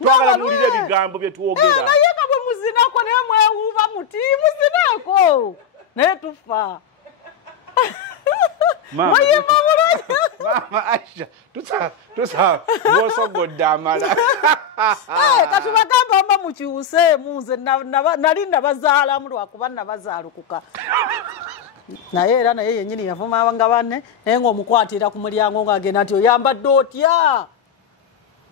twagala muwulire ebigambo bye tuwogera naye nga bwe muzinako naye mwewuuba muti muzineeko naye tufa Mama Aisha tusa bosogodde amala katubagamba mba mukiwuseemu nze nali nabazaalamu lwakuba nabazaalukuka naye era naye yennyini yavumanga banne naye ng'omukwatira ku mulyango ng'agenda nti oyambadde otya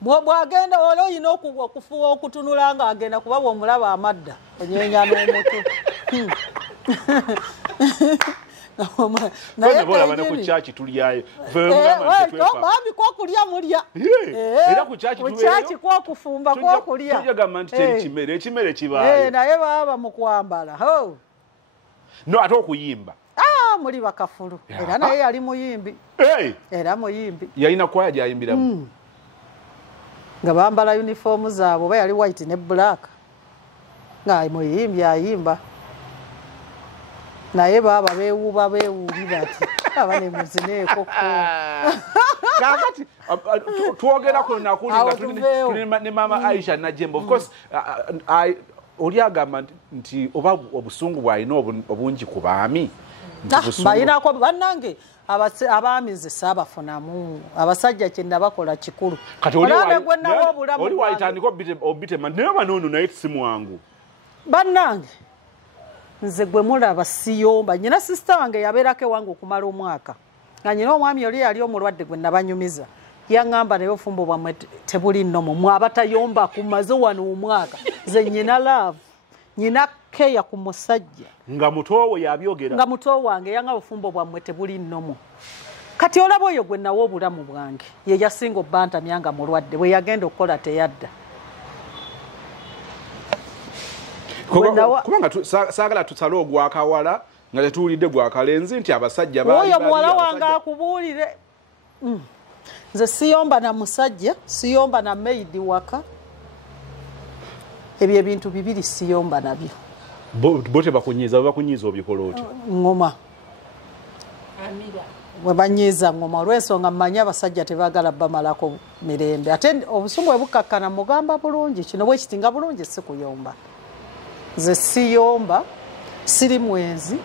bw'agenda ola oyina okufuwa okutunula ng'agenda kuba bw'omulaba amadda onyeenya n'omutu naye bolabane ku church tuliyayo babi ko kulya mulya era ku church ko kufumba ko kulya tujagamba nti ekimere kibaye naye baba mu kwambala no ate okuyimba muri bakafulu era naye yali muyimbi era muyimbi yalina kwaya gyayimbiramu nga bambala uniform zaabo oba yali white ne black nga muyimbi ayimba naye baba beewuuba beewuubi bati abane muzineeko kakati twogera ku lunaku tuli ne mama Aisha Najembo of course oli agamba nti oba obusungu bwalina obungi ku baami bayinako bannange abaami ze saabafunamu abasajja kye nabakola kikulu oli walitandika obitema naye banoono naye tisimu wangu bannange nze gwe mulaba siyomba nyina sister wange yabeerako ewange okumala omwaka nga nyina omwami oli yali omulwadde gwe nabanyumiza yaŋŋamba naye obufumbo bwammwe tebuli nnomo mwabatayomba kumaze wano omwaka nze nyina love nyina keya ku musajja nga mutowe yabyogera nga muto wange yanga obufumbo bwammwe tebuli nnomo kati olaba oyo gwe nawo obulamu bwange ye yasinga obbantamya nga mulwadde bwe yagenda okukola teyadda kubanga saagala tusale ogwakawala nga tetuwulidde gwakalenzi nti abasajja oyo muwala wange akubuulire nze siyomba na musajja siyomba na maidi waka ebyo ebintu bibiri siyomba nabyo bo tebakunyiiza babakunyiiza obikola oti ngoma bwe banyiiza ngoma olw'ensonga mmanyi abasajja tebaagala bamalako mirembe ate obusungu bwe bukkakkana mugamba bulungi kino bwe kitinga bulungi si kuyomba nze siyomba siri mwenzi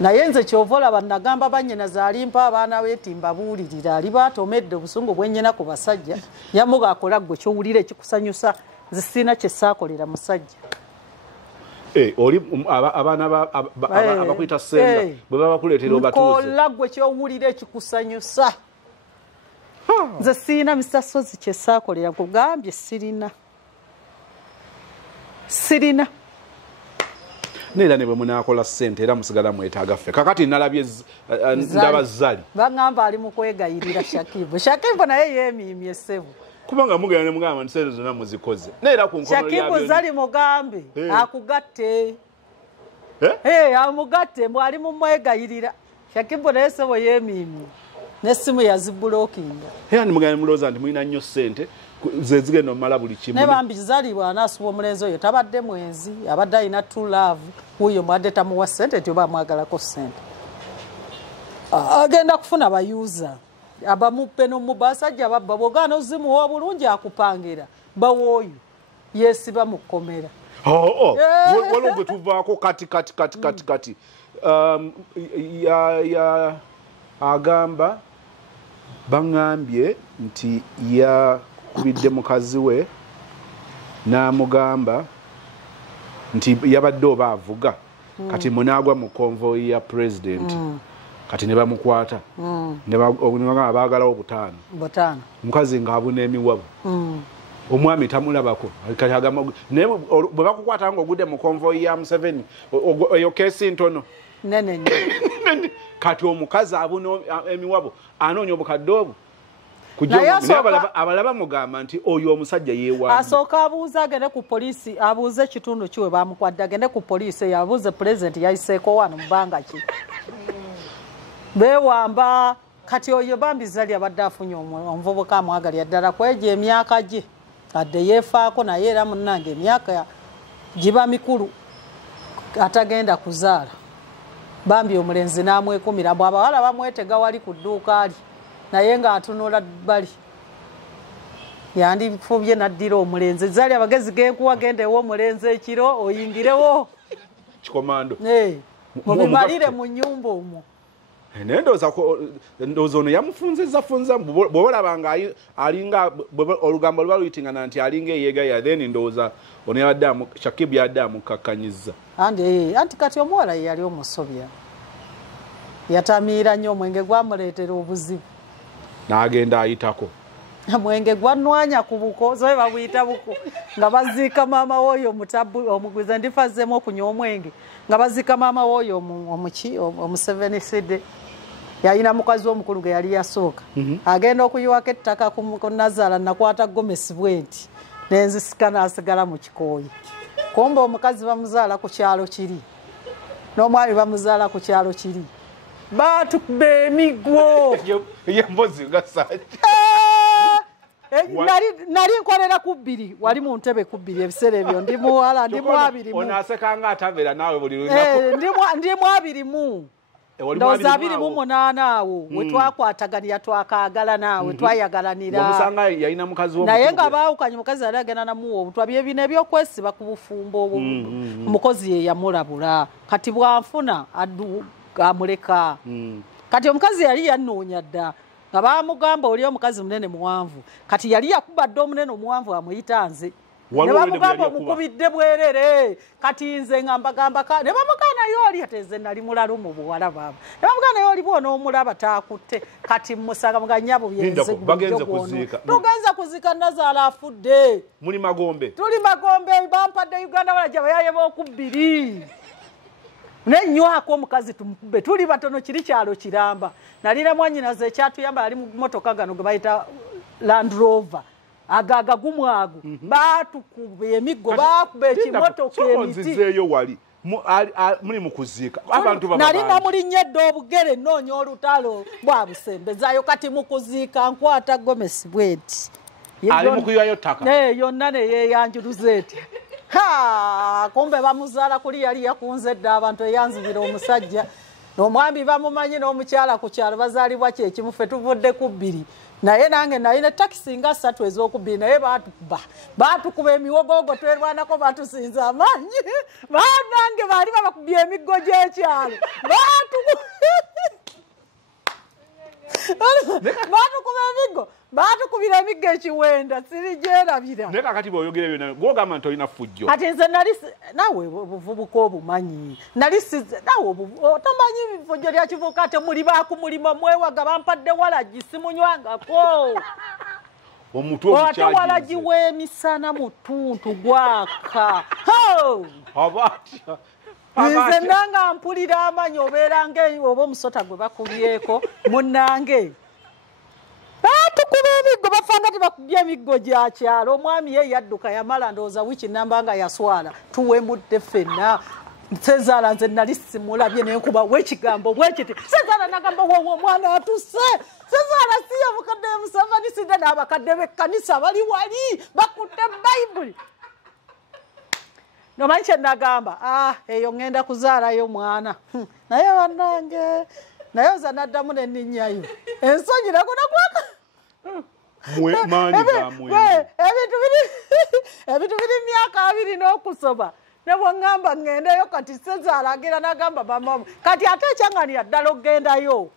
naye nze kyova olaba nagamba bannyina zaalimpa abaana beetimba buulirira ali baatomedde obusungu bwennyina ku basajja yamuga akola ggwe kyowulira ekikusanyusa nze sirina kye saakolera musajja oli abaana abakwita senda bwe baba bakuleetera obatuuze kola ggwe kyowulira ekikusanyusa nze sirina misasozi kye saakolera kugambye sirina sirina neera ne bwe munaakola ssente era musigala mwetaaga ffe kakati nalabye ndaba zali baŋŋamba ali mu kwegayirira Shakibu naye yeemiimye essebo kubanga mugenda ne mugamba nti ssente zonna muzikoze neera ku nkono Shakibu zali mugambe akugatte amugatte mbw ali mu mwegayirira Shakibu naye essebo yeemiimye n'essimu yazibulookinga era nimugenda mulowooza nti mulina nnyo ssente ze zigenda omumala buli kimu ne bambi zali bw'anaasuba omulenzi oyo tabadde mwenzi abadde alina true love huyo mwadde tamuwa ssente nti oba amwagalako ssente agenda kufuna bayuza abamuppe basajja babba bw'ogaana ozimuwa bulungi akupangira bawooyo yeesiba mu kkomera waliwo gwe tuvaako kati agamba baŋŋambye nti yakubidde mukazi we n'amugamba nti yabadde oba avuga kati munaagwa mu konvoyi ya pulezidenti kati ne bamukwata ne bagamba baagalawo butaano omukazi ng'abuna emiwabo omwami tamulabako naye bwe bakukwata ng'ogudde mu konvoyi ya Museveni eyo keesi ntono kati omukazi abuna emiwabo anoonya obukadde obwo abalaba mugamba nti oyo omusajja yeewa asooka abuuza agende ku poliisi abuuze ekitundu kiwe bamukwadde agende ku poliisi eyo abuuze pulezidenti yayiseeko wano mubanga ki beewamba kati oyo bambi zali abadde afunye omuvubuka amwagalira ddala kwegyo emyaka gye adde yeefaako naye era munnange emyaka giba mikulu atagenda kuzaala bambi omulenzi n'amwekumira bw abawala bamwetega wali ku dduuka li naye ng'atunula bali yandifubye naddira omulenzi zali abagezi genkuwa gendewo omulenzi ekiro oyingirewo kikomando mubimalire mu nnyumba omwo naye ndowooza ono yamufunzizafunza bw'oba olabanga alinga olugambo luba luyitingana nti alinga eyeegaya then ndowooza ono Shakibu yadde amukkakkanyizza anti kati omuwala ye yali omusobya yatamiira nnyo omwenge gwamuleetera obuzibu n'agenda ayitako mwenge gwanwanya ku buko zoe babuyita buko nga baziika maama w'oyo omugwiza ndifazzemu okunywa omwenge nga baziika maama w'oyo omuseveniside yalina mukazi w'omukulu ge yali yasooka agenda okuyiwako ettaka ku Nazaala nakwata Gomesi bwenti nenzisika n'asigala mu kikooyi kumbe omukazi bamuzaala ku kyalo kiri n'omwami bamuzaala ku kyalo kiri baatukuba emigwo yembozi gasajja nali nkolera ku bbiri wali mu ntebe ku bbiri ebiseera ebyo ndi muwala ndi mu 20 onaasekanga atabeera naawe buli lunaku ndi mu 20 ndowooza 28 awo we twakwataganira twakaagala naawe twayagalanira naye nga baawukanye mukazi yali agenda namuwa obutwa byebino ebyokwesiba ku bufumbo omukozi ye yamulabula kati bwanfuna amuleka kati omukazi yali yanoonya dda nga bamugamba oli omukazi munene muwanvu kati yali yakubadde omunene omuwanvu amuyita nze ne bamugamba omukubidde bwerere kati nze nga mbagamba ne bamugana yooli ate nze nali mulalu mu buwala baaba ne bamugana yooli bwona omulaba taakutte kati musanga muganyabo byenze tugenza kuziika Nazaala afudde muli Magombe tuli Magombe bampadde Uganda wala gyaba yayeba okubbiri nenywako omukazi tumukube tuli batono kiri kyalo kiramba nalina mwanyinaze ekyatuyamba ali mu motoka gano ge bayita Land Rover agaga gumwago baatukuba emiggo baakuba ekimotoka emiti wali muli mukuziika abantu baba nali namulinnyedde obugere nnoonya olutalo bwa busembezayo kati mukuziika nkwata Gomesi bwenti ali mukuyiwayo ttaka yonna neyeyanjuluza eti kumbe bamuzaala kuli yali yakunze dda abantu eyanzibira omusajja n'omwami bamumanyi n'omukyala ku kyalo bazaalibwa kyekimu ffe tuvudde ku bbiri naye nange nalina takisi nga 3 ez'okubbiri naye baatukuba emiwogogo twerwanako batusinze amaanyi banange baali babakubye emiggo gy'ekyalo baatukuba emiggo baatukubira emiggo ekiwenda siri gyerabira naye kakati bw'oyogera byonna gwogamba nti olina fujjo kati nze nali naawe obuvubuka obumanyi nali naawe otamanyi fujjo lya kivubuka ate muli baakumulima mwewaga bampadde walagi simunywangako omutwe omukyagi ate walagiwe emisana mu ttuntu gwaka abatya nze nanga mpulira amanyi obeera oba omusota gwe bakubyeko munnange batukuba emiggo bafanga tebakubye emiggo gya kyalo omwami ye yadduka yamala ndowooza wiiki namba nga yaswala tuwemudde ffenna Sezaala nze nali simulabye nenkuba w'ekigambo bwekiti Sezaala nagamba wowo omwana atuse Sezaala siyo mukadde Museveni sidde n'abakadde b'ekkanisa bali wali bakutte Bayibuli nomanyi kye nagamba eyo ngenda kuzaalayo mwana naye bannange naye oza naddamu n'enninnyayo ensonyi nakunakwaka ebintu biri myaka 2 n'okusoba ne bwangamba ngendayo kati Sezaala agenda nagamba bamamu kati ate ekyanganira ddala ogendayo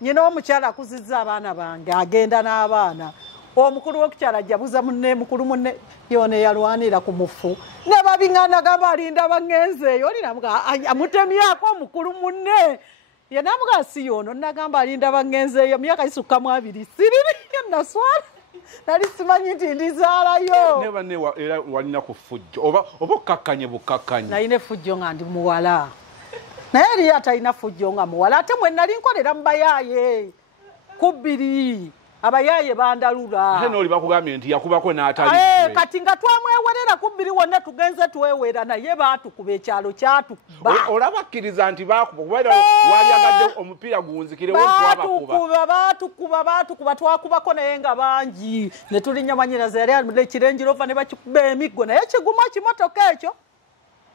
nyina omukyala akuzizza abaana bange agenda n'abaana omukulu w'okukyala jabuza munne mukulu munne yone yalwanira ku mufu ne babingana gamba alinda bangenzeeyo olinamuga amutemyako omukulu munne yenamuga si yono nagamba alinda bangenzeeyo myaka isukkamu 2 siriri naswala nali simanyi nti ndizaalayo neba ne walina ku fujjo oba okakkanye bukakkanye nayina fujjo nga ndi muwala naye eri atalina fujjo nga muwala ate mwe nali nkolera mu bayaaye kubbiri abayaaye bandalula ate n'oli bakugambye nti yakubako n'atali kati nga twamwewerera kubbiri wonna tugenze twewera naye baatukuba ekyalo kyatukuba olabakkiriza nti bakuba kubaira wali agadde omupiira guwunzikire baatukuba twakubako naye nga bangi ne tulinnya manyiraza yali ekirengi Rover ne bakikuba emiggo naye kiguma kimotoka ekyo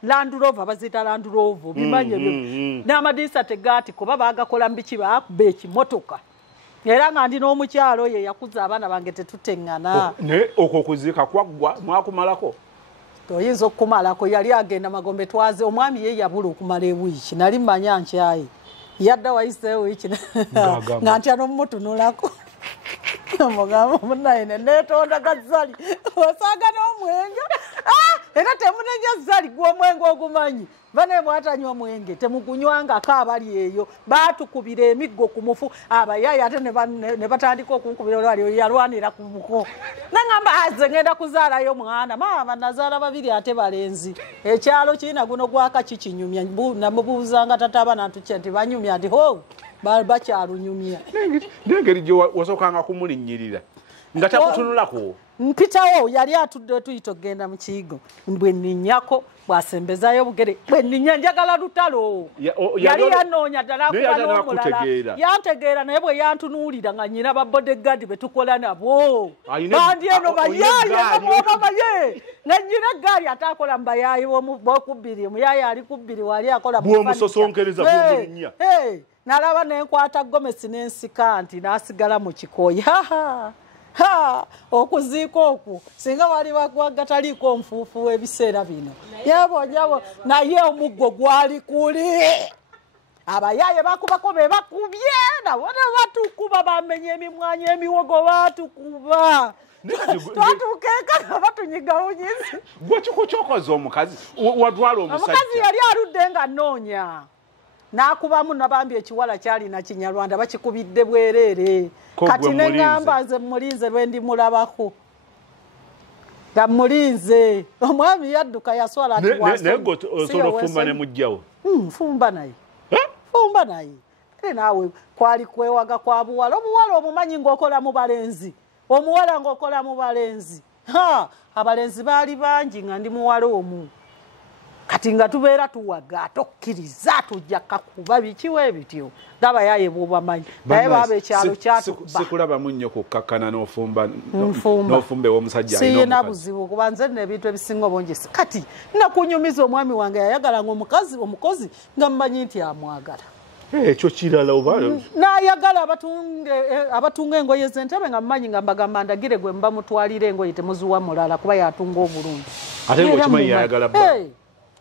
Land Rover bazita Land Rover bimanye n'amadinisa tegaati kuba baagakola mu biki baakuba ekimotoka era nga ndi n'omukyalo ye yakuza abaana bange tetuteŋŋana ne okwo okuziika kwaggwa mwakumalako toyinza okumalako yali agenda Magombe twaze omwami ye yabula okumala ewiiki nali mmanya nkyaye yadda wayiseewo wiiki nga ntya n'omumutunulako omugamba munnaye ne neetonda gazzali osaaga n'omwenge era temunenya zzali gw'omwenge ogumanyi bane mwatanywa omwenge temugunywangako abali eyo baatukubira emiggo ku mufu abayaaye ate ne batandika okunkubira olwali yalwanira ku muko nangamba aze ngenda kuzaalayo mwana maama nazaala 2 ate balenzi ekyalo kiina guno gwaka kikinyumya namubuuzanga tata abaana ntukye nti banyumya nti bakyalunyumya nengeri gye wasookanga kumulinnyirira nga takutunulako mpitawo yali atudde tuyita ogenda mu kiyigo bwe nninnyako bwasembezayo bugere bwe nninya njagala lutalo yali yanoonya ddala akuba n'omulala yantegeera naye bwe yantunuulira nga nnyina babodegaadi be tukola nabo bandi eno bayaaye bamuobamaye nga nnyina eggaali ate akola mu bayaaye bokubbiri omuyaaye ali kubbiri wali akola bwomusosonkereza bwomulinnya nalaba nenkwata gomesi n'ensika nti n'asigala mu kikoyi okuziika okwo singa wali wagataliiko nfuufu w'ebiseera bino yabonyabo naye omuggo gwali kuli abayaaye bakubako be bakubye nabo ne batukuba bamenye emimwanyi emiwogo batukuba twatuukeeka nga batunyiga bunyizi gwe kikukyokoza omukazi watwala omusajja omukazi yali aludde nga nnoonya n'akubamu nabambi ekiwala kyalina kinyarwanda bakikubidde bwereere kati neŋŋamba nze mulinze lwe ndimulabako nga mulinze omwami yadduka yaswala osobola okufumba ne mujjawo nfumba naye fumba naye ate naawe kwali kwewaga kwa buwala obuwala omumanyi ng'okola mu balenzi omuwala ng'okola mu balenzi abalenzi baali bangi nga ndi muwala omu kati nga tubeera tuwaga tokkiriza tujja kakuba bikiwe bityo ngabayaaye bwobamanyi naye baba ekyalo kyatukuba sikulabamu nnyo kukkakkana n'ofumba ew'omusajja siyina buzibu kuba nze n'ebintu ebisinga obungi kati nakunyumiza omwami wange yayagalanga omukozi nga mmanyi nti amwagala ekyo kirala oba n'ayagala abatunga engoye z'entebe nga mmanyi nga mbagamba ndagire gwe mba mutwalira engoye temuziwa mulala kuba yatunga obulungi ate ng'okimanyi yayagala bba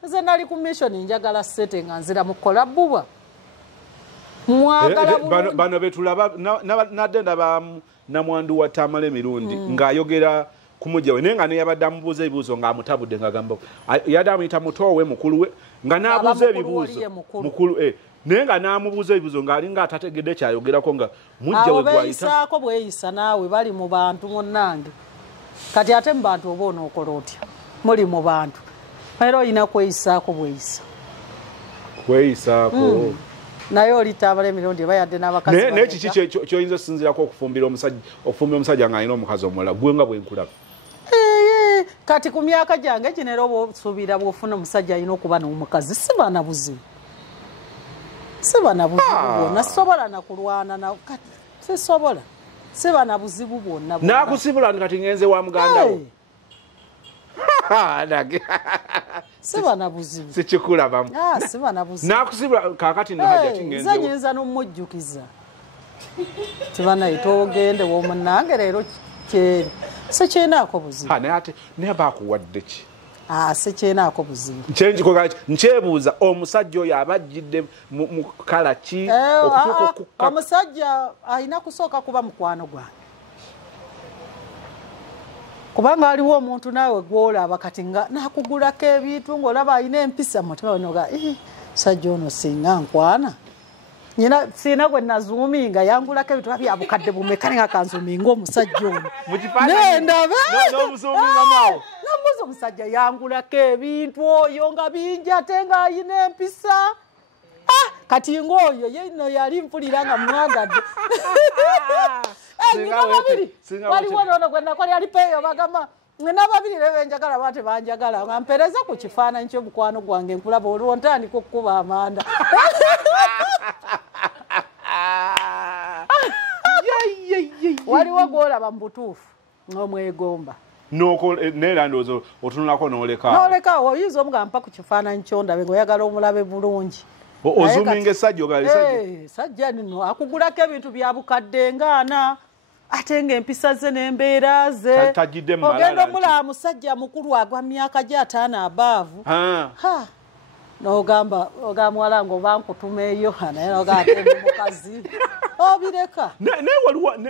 nze nali ku mission njagala sete nga nzira mukola bbuba mwagala bano betulaba nadde ndaba namwandu wa Tamale emirundi ng'ayogera kumujja we nenga ne yabadde amubuuza ebibuuzo ng'amutabudde ng'agamba yadde amuyita mutowe mukulu we nga n'abuuza ebibuuzo mukulu naye nga n'amubuuza ebibuuzo ng'alinga atategedde kyayogerako nga mujja we gwayita beeyisaako bweyisa naawe bali mu bantu munnange kati ate mu bantu oba onookola otya muli mu bantu era olina kweyisaako bweyisa kweyisaako naye olitambala emirundi eba yadde n'abakazi naye kiki kyoyinza okusinziirako okufumbira omusajja ng'alina omukazi omulala gwe nga bwenkulaba kati ku myaka gyange gino era oba osuubira bw'ofuna omusajja alina okuba n'omukazi sibaana buzibu bwonna sisobola nakulwana kati sisobola sibaana buzibu bwonna n'akusibula kati ngenze wa muganda wo sibaana buzibu sikikulabamu sibaana buzibu n'akusibula kakati nahajja kingenze nze nyinza n'omujjukiza tibanaita ogende womunange leero kyeri sikyinaako buzibu naye bakuwadde ki sikyinaako buzibu nkyebuuza omusajja oyo abajjidde mu kala ki omusajja alina kusooka kuba mukwano gwange kubanga aliwo omuntu naawe gwolaba kati nga nakugulako ebintu ngaolaba alina empisa mutonoga musajja ono singa nkwana nyina siina gwe nazuuminga yangulako ebintu bya bukadde bumeka nga kanzuuminga omusajja ono nendaba namuzi omusajja yangulako ebintu oyo nga bingi ate nga alina empisa kati ng'oyo yeno yali mpulira nga mwagadde waliwo nono gwe nakola yali peeyo bagamba mwena babiri lebenjagala bate banjagala nga mpereza ku kifaananyi ky'omukwano gwange nkulaba olwo ntandika okukuba amanda waliwo gwolaba mu butuufu ng'omwegomba neera ndowooza otunulako n'oleka oyinza omugamba ku kifaananyi kyondabe ng'oyagala omulabe bulungi ozuminga essajja sajja nino akugulako ebintu bya bukadde ngaana ate ng'empisa ze n'embeera ze ogenda omulaba musajja mukulu agwa myaka gye 5 abaavu n'ogamba muwala nga oba nkutuma eyo naye nogate mukazi obireka naye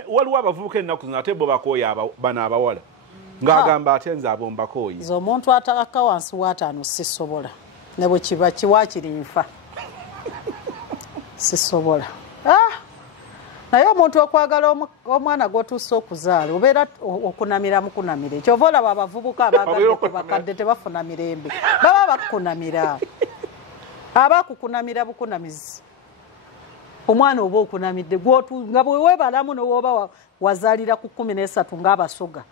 waliwo abavubuka ennaku zino ate bo bakooya bano abawala ng'agamba ate nze abombakooyi ze omuntu ataka wansi wa 5 sisobola ne bwe kiba kiwaakiri nfa sisobola naye omuntu okwagala omwana gw'otuuse okuzaala obeera okunamira mukunamira ekyova olaba abavubuka abagadde ku bakadde tebafuna mirembe baba bakukunamira abakukunamira bukunamizi omwana oba okunamidde nga bwe weebalamu nowooba wazaalira ku 13 ng'abasoga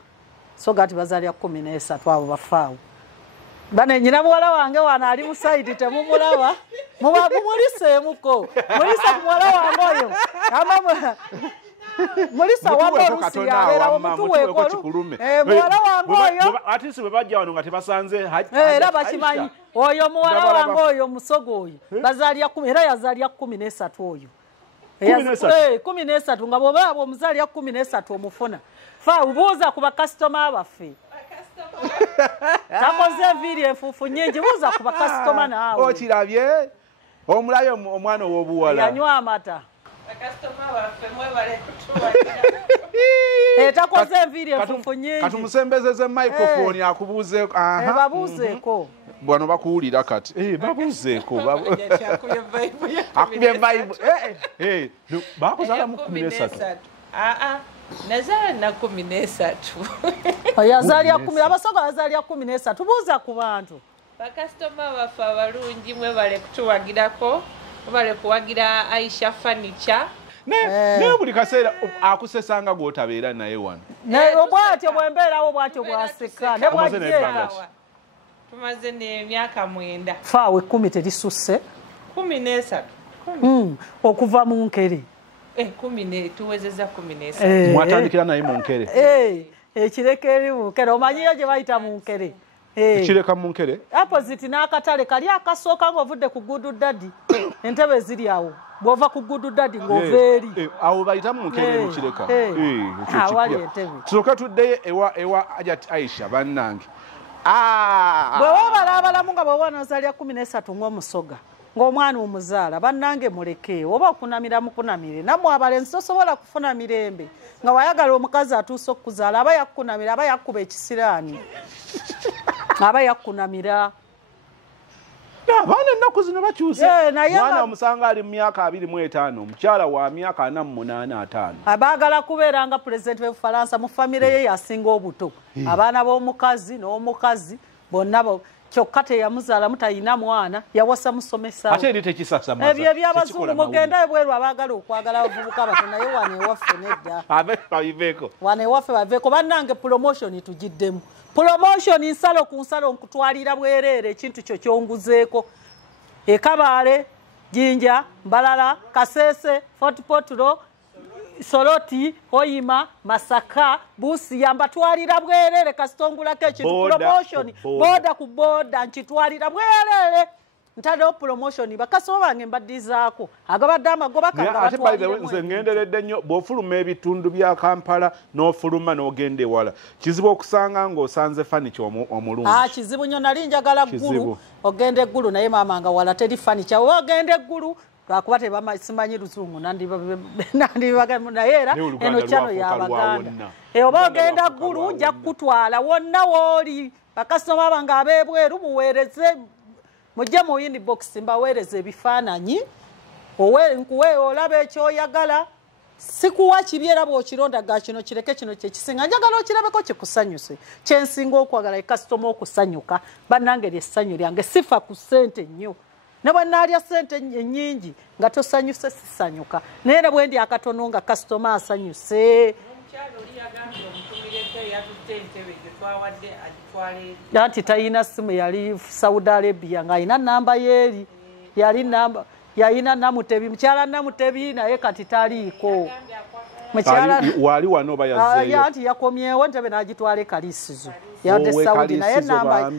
so gati bazaalira 13 abo bafaawo bane nyina muwala wange wano ali mu sayidi temumulaba muliseemuko mulisa muwala wange oyo mulisa wambe olusi yabeerawo mutuweeko muwala wange oyo ate si bwe bajja wano nga tebasanze era bakimanyi oyo muwala wange oyo musogo oyo bazaalira era yazaalira 13 oyo 13 nga bw'obalaba omuzaalira 13 omufuna fa ubuuza ku bakasitoma baffe takoze enviiri enfuufu nyingi buuza ku bakasitoma naawe okirabye omulaye omwana ow'obuwala yanywa amata takoze enviiri enfuufu nyingi kati musembezeze microphone akubuuzeeko babuuzeeko bwano bakuwulira kati babuuzeeko akubye vibe bakuzaala mu 13 nazaala na 13 yazaalya 10 abasoga yazaalya 13 tubuuza ku bantu bakasitoma baffe abalungi mwebale kutuwagirako mwebale kuwagira Aisha Furniture naye buli kaseera akusesanga gw'otabeera naye wano obwatyo bwembeerawo bwatyo bwaseka ne bwajjeeka tumaze n'emyaka 9 faawe 10 terisusse 13 okuva mu nkere 10 tuwezeza 13 mwatandikira naye mu nkere ekireka eri mu nkere omanyiyo gye bayita mu nkere ekireka mu nkere opposite n'akatale kali akasooka ng'ovudde ku gudu dadi entebe ziri awo bw'ova ku gudu dadi ng'ova eri awo bayita mu nkere mu kireka awali entebe tusooke tuddeyo ewa Hajati Aisha bannange bwe wabala abalamu nga bwe wanozaalya 13 ng'omusoga ng'omwana omuzaala bannange muleke oba okunamira mukunamire nammwe abalenzi tosobola kufuna mirembe nga wayagala omukazi atuuse okukuzaala aba yakkunamira aba yakkuba ekisiraani aba yakkunamira abaana ennaku zino bakyuse mwana omusanga ali mu myaka 25 omukyala wa myaka 48 abaagala kubeera nga pulezidenti w'Ebufalansa mu famire ye yasinga obuto abaana b'omukazi n'omukazi bonna kyokka teyamuzaala mutalina mwana yawasa musomesa ate eri tekisasa ebyo ebyabazungu mugenda ebweru abaagala okwagala abavubuka bato naye wano ewaffe nedda wano ewaffe baveeko bannange promotion tugiddemu promotion nsalo ku nsalo nkutwalira bwereere ekintu kyo kyonguzeeko ekabaale jinja mbalala kasese Fort Portal Soroti Hoima Masaka Busia mbatwalira bwereere kasitongulako ekintu promotion boda ku boda nkitwalira bwereere ntaddewo promotion bakasoba bange mbaddizaako agabadde amagoba ate by the way nze ngenderedde nnyo bw'ofuluma ebitundu bya Kampala n'ofuluma n'ogenda ewala kizibu okusanga ng'osanze fanicha omulungi kizibu nnyo nali njagala ggulu ogenda eggulu naye maama nga wala teri fanicha oba ogenda eggulu lwakuba simanyi luzungu naye era eno kyano y'Abaganda oba ogenda ggulu nja kukutwala wonna wooli bakasitoma bange ab'ebweru muweereze mujje mu inbox mbaweereze ebifaananyi nkuwe olaba ekyoyagala sikuwa kibi era bw'okirondaga kino kireke kino kyekisinga njagala okirabeko kikusanyuse kyensinga okwagala ekasitoma okusanyuka bannange lyessanyu lyange sifa ku ssente nnyo ne bwe naalya ssente ennyingi nga tosanyuse sisanyuka naye ne bwe ndi akatono nga kasitoma asanyuse anti tayina simu yali Saudi Arabia nga ayina namba yeeri yalina Namutebi mukyala Namutebi naye kati taliiko wali wano bayazeeyo anti yakomyewo Ntebe n'agitwala e Kalisizo yadde Saudi naye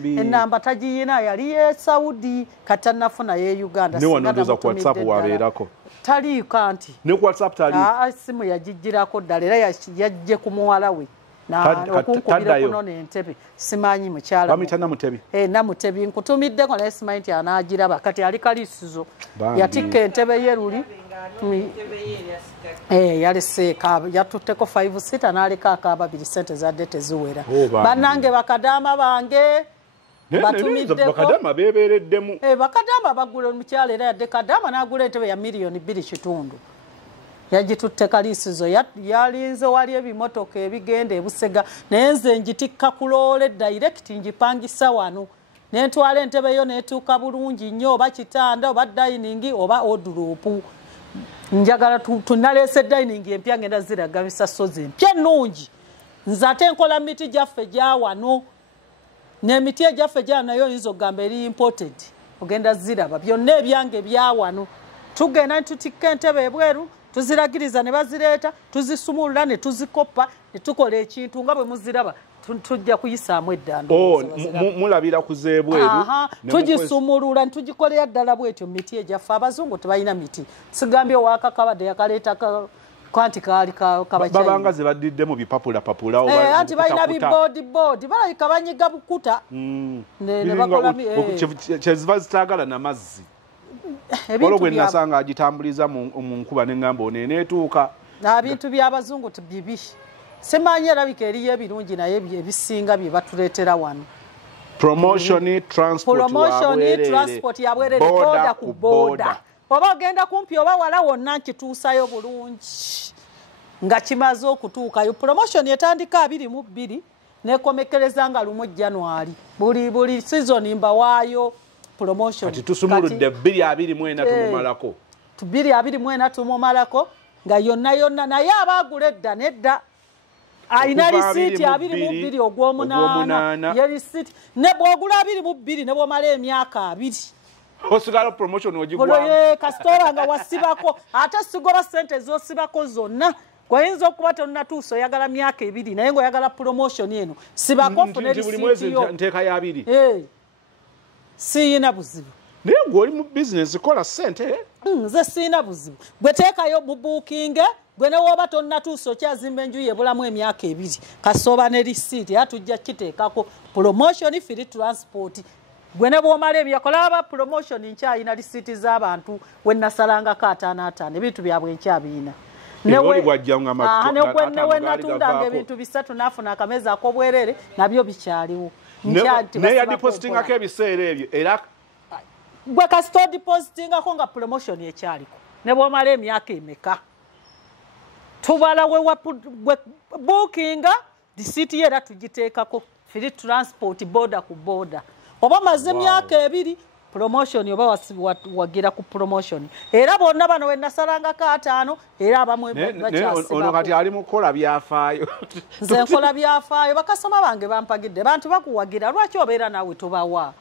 enamba tagiyina yali ye Saudi kati annafuna ye Uganda ne wanodoza ku WhatsApp wabeerako taliiko anti ne ku WhatsApp taliiko simu yagijjirako ddala era yajje ku muwala we okunkubira kuno n'Entebe simanyi mukyala bamita Namutebi Namutebi nkutumiddeko naye simanyi nti anaagiraba kati ali Kalisizo yatikka Entebe ye luli yaleseeka yatutteko 5 sita n'aleka akababiri sente zadde teziwera bannange bakadaama bange batumiddeko bakadaama beebeereddemu bakadaama bagula omukyala era yadde kadaama n'agula entebe ya $1,2 yagitutte Kalisizo yalinze wali ebimotoka ebigenda ebusega naye nze ngitikka kuloole direct njipangisa wano nentwala entebe yo netuuka bulungi nnyo oba kitanda oba dining oba odropu njagala tunaleese dining empya ngenda ziraga bisasozi empya nnungi nze ate nkola miti gyaffe gya wano n'emiti egyaffe gya nayo oyinza okugamba eri imported ogenda ziraba byonna ebyange bya wano tugenda ntutikka entebe ebweru tuziragiriza ne bazireeta tuzisumulula ne tuzikopa ne tukola ekintu nga bwe muziraba tujja kuyisaamu eddando mulabira kuzeebweru tugisumulula ntugikolerera ddala bwetyo miti egyaffe abazungu tebalina miti sigambye owakakabadde yakaleeta kanti kaali babanga zebaddidde mu bipapulapapula anti balina biboodiboodi balabika banyiga bukuta kyeziva zitaagala n'amazzi olwo gwe nasanga agitambuliza mu nkuba neŋŋamba oneeneetuuka ebintu by'abazungu bibi simanyi erabika eriyo ebirungi naye ebisinga bye batuleetera wano promotion transport yabwerere boda ku boda oba ogenda kumpi oba wala wonna nkituusayo bulungi nga kimaze okutuukayo promotion etandika 22 nekomekereza nga 1 January buli season mbawaayo promotion kati tusumuludde 224 tumumalako 224 tumumalako nga yonna naye abaagula edda nedda ayina lisiti 22 ogw'omunaana ye lisiti ne bw'ogula 22 ne bw'omala emyaka 2 osigala promotion ogigwamu kasitola nga wasibako ate sigoba sente zosibako zonna gwayinza okuba tonnatuusa oyagala myaka 2 naye ng'oyagala promotion eno sibako fune lisitiyo nteeka ya 2 siyina buzibu naye ng'oli mu bizinesi kola sente nze siyina buzibu bwe teekayo mu booking gwe ne wooba tonnatuusa okyazimba enju yebulamu emyaka 2 kasooba ne lisiiti era tujja kiteekako promotion free transport gwe ne bw'omala ebyakola aba promotion nkyayina lisiiti z'abantu we nasalangako 5 ebintu byabwe nkyabiina newe natundanga ebintu 3 nafuna akameza ak'obwerere nabyo bikyaliwo neyadipositingako ebiseera ebyo era gwe kasita odipositingako nga promotion ekyaliko ne bw'omala emyaka emeka tubala we bookinga lisiiti era tugiteekako free transport border ku border oba maze emyaka 2 promotion oba wagira ku promotion era bonna bano we nasalangako 5 era abamwe ono kati ali mukola byafaayo nze nkola byafaayo bakasoma bange bampagidde bantu bakuwagira lwaki obeera naawe tubawa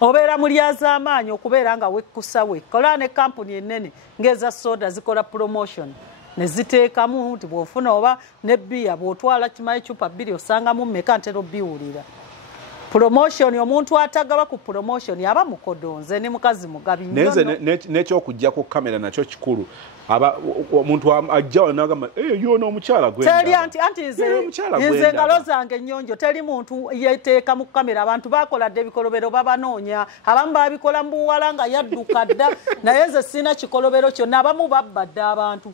obeera mulyazaamaanyi okubeera nga wekkusawe kola ne kampuni ennene ng'eza soda zikola promotion ne ziteekamu nti bw'ofuna oba ne bbiya bw'otwala kimayi cupa 2 osangamu mmeka ntera obbiwulira promotion omuntu atagaba ku promotion aba mukodonze ne mukazi mugabi neze n'ekyokujja ku kamera nakyo kikulu omuntu ajja n'agamba yono omukyala gwe teri anti nze ngalo zange ennyonjo teri muntu yeteeka mu kamera abantu bakoladde ebikolobero babanoonya abamu babikola mu buwala nga yadduka dda naye nze sina kikolobero kyonna abamu babbadde abantu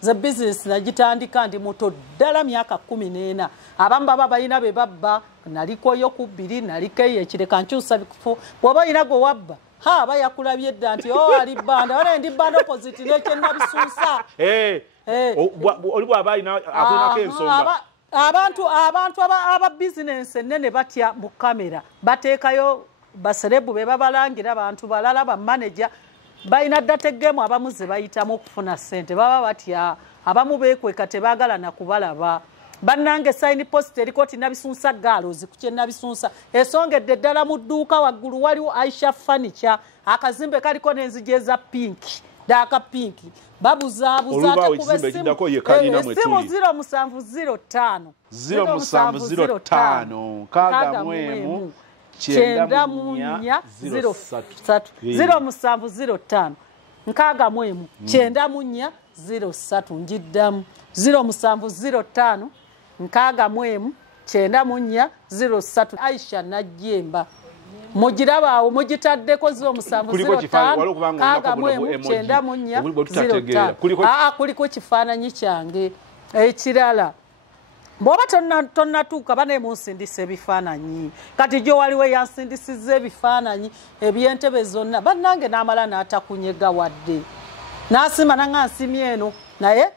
ze business nagitandika ndi muto ddala myaka 14 abamu baba balina be babba nalikoyo ku 2 nalikeye ekireka nkyusa bikufu bw'oba olina gwe wabba aba yakulabye dda nti ali bbanda wala ndi bbanda opposite n'ekyennabisuusa oli bw'aba alina akunako ensonga abantu aba bizinensi ennene batya mu kamera bateekayo baserebu be babalangira abantu balala bamanaja balina dda tegeemu abamu ze bayitamu okufuna ssente baba batya abamu beekweka tebaagala na kubalaba bannange sign post eriko tinabisuunsa gaalozi ku kyennabisuunsa esongedde ddala mu dduuka waggulu waliwo Aisha furniture akazimbe kaliko n'enzigi eza pinki daaka pinki babuzaabuza tekube simu 0705 kaga mwemu 0903 nkaaga mwemu 9403 njiddamu 0705 nkaaga mwemu 9403 Aisha Najjemba mugirabaawo mugitaddeko 0705 kaaga mwemu 9403 kuliko kifaananyi kyange ekirala bw'oba tonnatuuka bane munsindisa ebifaananyi kati gyo waliwo yansindisizza ebifaananyi eby'entebe zonna bannange n'amala n'atakunyega wadde n'asima nanga nsimye eno naye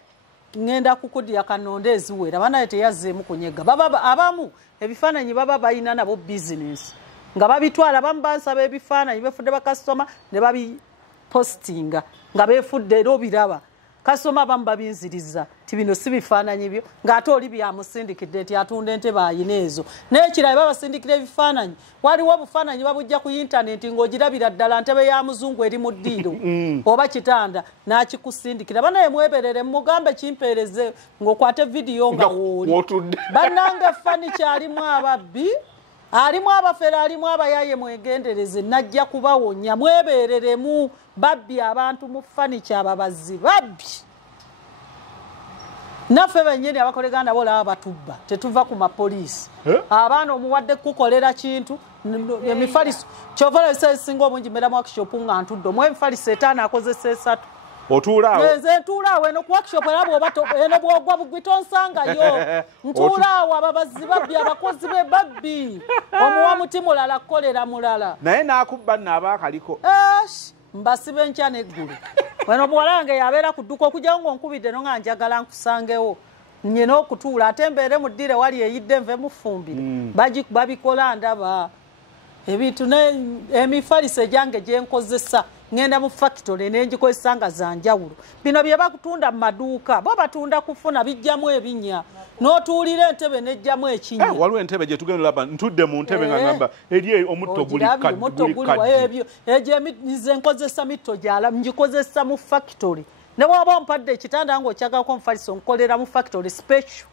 ngenda kukudya kanonda eziwera banaye teyazzeemu kunyega abamu ebifaananyi baba balina nabo bizinesi nga babitwala bamu bansaba ebifaananyi befudde bakasitoma ne babipostinga nga beefudde era obiraba kasoma abamu babinziriza ti bino si bifaananyi byo ng'ate oli byamusindikidde nti atunda entebe ayina ezo n'ekirala babasindikira ebifaananyi waliwo obufaananyi babujja ku intaneti ng'ogirabira ddala ntebe ya muzungu eri mu ddiiro oba kitanda n'akikusindikira banaye mweberere mugambe kimpeereze ng'okwate vidiyo nga wooli bannange furniture alimu ababbi alimu abafere alimu abayaye mwegendereze najja kubawonya mwebereremu babbi abantu mu furniture ababazi babbi naffe bennyini abakoleganda bolaba batubba tetuva ku mapoliisi abaana omuwadde kukolera kintu emifaliso kyova esinga obungi mera mu workshop nga ntudde omu emifaliso 5 akozesa 3 otuulaawo nze ntuulaawo eno ku workshop era bw'oba eno bw'ogwa bugwi tonsangayo ntuulaawo ababazi babbi abakozi be babbi omuwa muti mulala kukolera mulala naye n'akubba nnaaba akaliko mbasibe nkya n'eggulu weno muwala wange yabeera ku dduka okujjawo ng'onkubidde no nga njagala nkusangewo nyina okutuula ate mbeere mu ddire wali eyidde nve mufumbire babikola ndaba ebintu emifaliso egyange gye nkozesa ngenda mu factory nenjikozesa nga zanjawulo bino bye bakutunda mu maduuka bo batunda kufuna bijjamu ebinnya n'otuulira entebe nejjamu ekinya waliwo entebe gye tugenda olaba ntudde mu ntebe nga ngamba eri omutto guli ebyo egyo nze nkozesa mitto gyala ngikozesa mu factory ne bw'oba ompadde ekitanda ng'okyagalako omufaliso nkolera mu factory special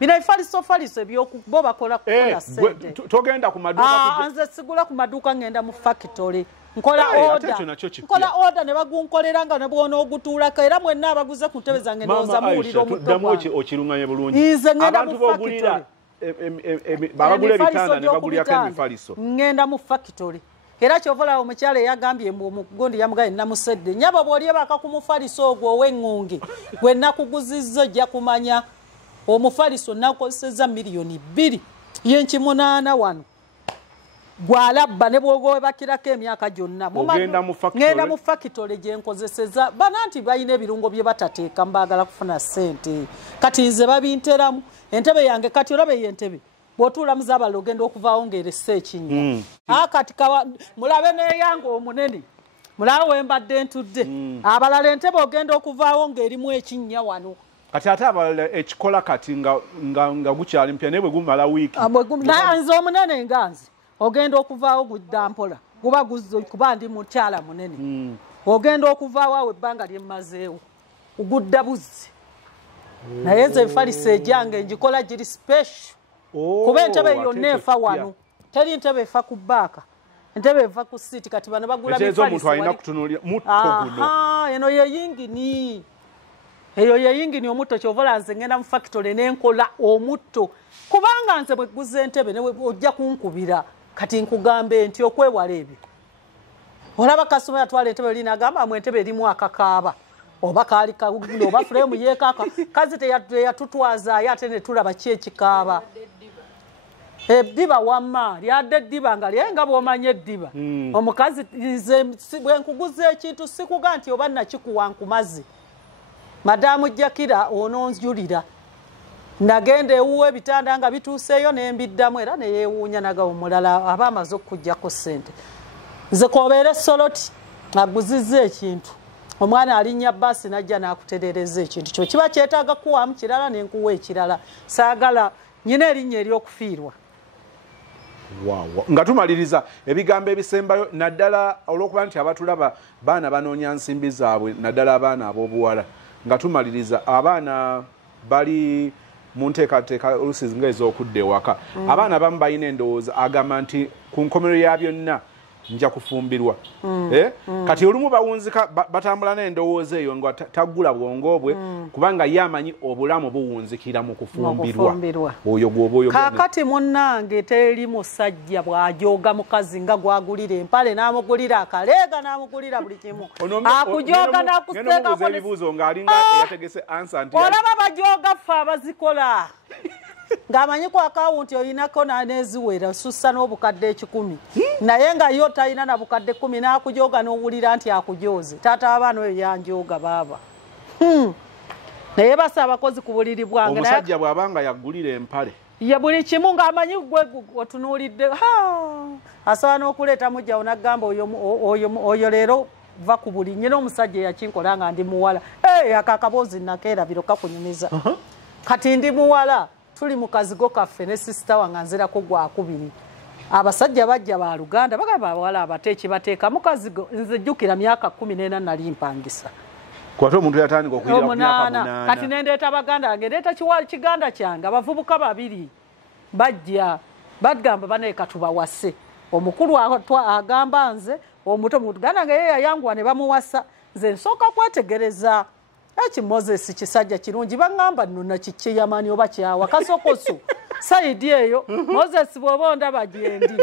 bino ebifaliso ebyobo bakola kukola ssente togenda ku maduuka nze sigula ku maduuka ngenda mu factory nkola order ne bagunkolera nga ne bwona ogutuulako era mwenna abaguze ku ntebe zange ndowooza muwulira omutto okirunganye bulungi nze ngenda abantu b'ogulira babagula ebitanda ne bagulyako emifaliso ngenda mu factory era kyovola omukyala yagambye mugundi yamugaye namusedde nyabo bw'olye baka ku mufaliso ogwo ow'engonge gwe nakuguzizza ojja kumanya omufaliso nakozeseza miliyoni 2 y'enkimunaana wano gwalabba ne bwogobakirako emyaka gyonna ngenda mu factory gye nkozeseza bana nti balina ebirungo bye batateeka mbaagala kufuna ssente kati nze babinteramu entebe yange kati olabe y'entebe bw'otuula muzaabala ogenda okuvaawo ng'eressa ekinnya akati mulabe n'eyange omunene mulabe wembadde ntudde abalala entebe ogenda okuvaawo ng'erimu ekinnya wano kati ate abalala ekikola kati nga gukyali mpya naye bwe gumala wiiki nze omunene nganze ogenda okuvaawo gudda mpola kuba ndi mukyala munene ogenda okuvaawo awo ebbanga lyemmazeewo ogudda buzzi naye nze enfaliso ejyange ngikola giri special kuba entebe yonna efa wano teri ntebe efa ku bbaaka entebe eva ku siiti kati bano bagula omuntu alina kutunuulira mutto guno eno yeyingini eyo yeyingini omutto kyovola nze ngenda mu factory n'enkola omutto kubanga nze bwe guza entebe ojja kunkubira kati nkugambe nti okwewala ebyo olaba kasoma yatwala entebe lina agamba mu entebe erimu akakaaba oba kaali kagulo oba fremu yeekaka kazi teyatutwazayo ate ne tulaba ki ekikaaba eddiba wamma lyadde eddiba nga lyaye nga bw'omanya eddiba omukazi bwe nkuguza ekintu sikuga nti oba nakikuwa nkumaze madaamu Jakira ononjulira nagenda ewuwa ebitanda nga bituuseeyo nembiddamu era neyeewuunya nagawo mulala aba amaze okujjako ssente nze kobeera soloti aguzizza ekintu omwana alinnya bbaasi najja n'akuterereza ekintu kyo kiba kyetaaga kuwaamu kirala nenkuwa ekirala saagala nyina erinnya ery'okufiirwa nga tumaliriza ebigambo ebisembayo naddala olw'okuba nti abatulaba baana banoonya nsimbi zaabwe naddala abaana ab'obuwala nga tumaliriza abaana bali mu nteekateeka olusi nga ez'okudda ewaka abaana abamu balina endowooza agamba nti ku nkomerero ya byonna nja kufumbirwa kati olumu bawunzika batambula n'endowooza eyo nga taggula bwongo bwe kubanga ye amanyi obulamu buwunzikira mu kufumbirwa oyo gwoba oyo kaakati munnange teri musajja bw'ajooga mukazi nga gwagulira empale n'amugulira akaleega n'amugulira buli kimu akujooga n'akuseekako ebibuuzo ng'alinga eyategese ansa nti olaba bajooga ffe abazikola ng'amanyi ku akawunti olinako n'eziwera osussa n'obukadde 10 naye nga yo talina na bukadde 10 n'akujooga n'owulira nti akujooze taata abaana oyo yanjooga baaba naye basa abakozi ku buliri bwange omusajja bw'abanga yaggulira empale ye buli kimu ng'amanyi gwe otunuulidde asobola n'okuleeta mujjawo n'agamba oyo leero va ku buli nyina omusajja yakinkola nga ndi muwala akakaboozi nakeerabiro kakunyumiza kati ndi muwala tuli mu kazigo kaffe ne sisita wange nzirako gwakubiri abasajja bajja ba Luganda bagamba abawala abateeki bateeka mu kazigo nze jjukira myaka 14 nali mpangisa kwate omuntu yatandika okuyira ku myaka 8 kati nendeeta baganda bange ndeeta kiganda kyange abavubuka babiri bajja bagamba banaeka tubawase omukulu agamba nze omuto muganda nge yayanguwa ne bamuwasa nze nsooka kwetegereza Moses kisajja kirungi bangamba nno nakiki yamani oba kyawa kasokoso saidi eyo Moses bwoba ndaba gyendi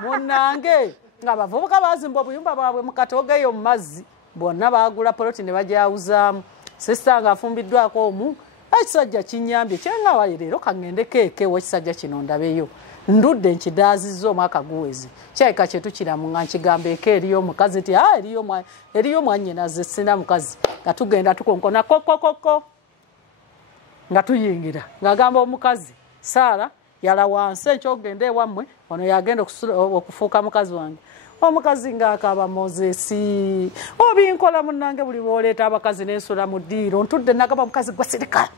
munnange nga bavubuka bazimba obuyumba bwabwe mu katogeyo mu mazzi bonna baagula poloti ne bajawuzaamu sister nga afumbiddwako omu ekisajja kinyambye kyenga wali leero kangende keeke w'ekisajja kino ndabeyo ndudde nkidaazizza omwaka guwezi kyayika kyetu kiramu nga nkigamba eka eriyo omukazi nti eriyo mwannyinaze sina mukazi nga tugenda tukonkona kokokoko nga tuyingira ng'agamba omukazi Saara yala wansi ekyogenda ewammwe ono yagenda okufuuka mukazi wange omukazi ng'akaba Mozesi obinkola munnange buli bw'oleeta abakazi n'ensula mu ddiiro ntudde nagamba omukazi gwasirika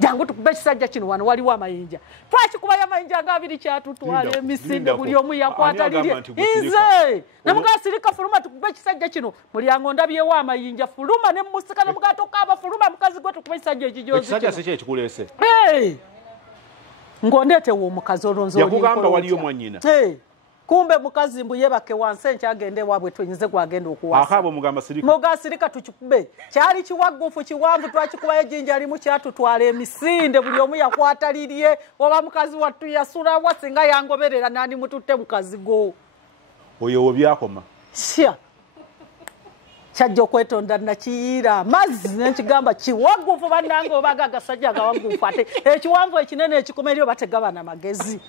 jangu tukube ekisajja kino wano waliwo amayinja twakikubayo amayinja agabiri kyatutwala emisinde buli omu yakwata lirye nze namugasirika fuluma tukube ekisajja kino mulyango ndabyewo amayinja fuluma ne musika namugatokaaba fuluma mukazi gwe tukube ekisajja ekijozi ekisajja si kyekikuleese ngondeetewo omukazi olonzi yakugamba waliyo mwannyina kumbe mukazi mbu yebake wanse nkyagende wabwe twenyeze gwagenda okuwasa akabo mugamba sirika mugasirika tukikube kyali kiwagufu kiwanvu twakikuba ejinja limu kyatutwala emisinde buli omu yakwataliriye oba mukazi wattu yasula wasinga yangoberera nani mututte mukazi go oyo obyakoma sha kyajja okwetonda nakiyiira mazzi nenkigamba kiwagufu bannange obaga agasajja gawagufu ate ekiwanvu ekinene ekikomeryo bategabana magezi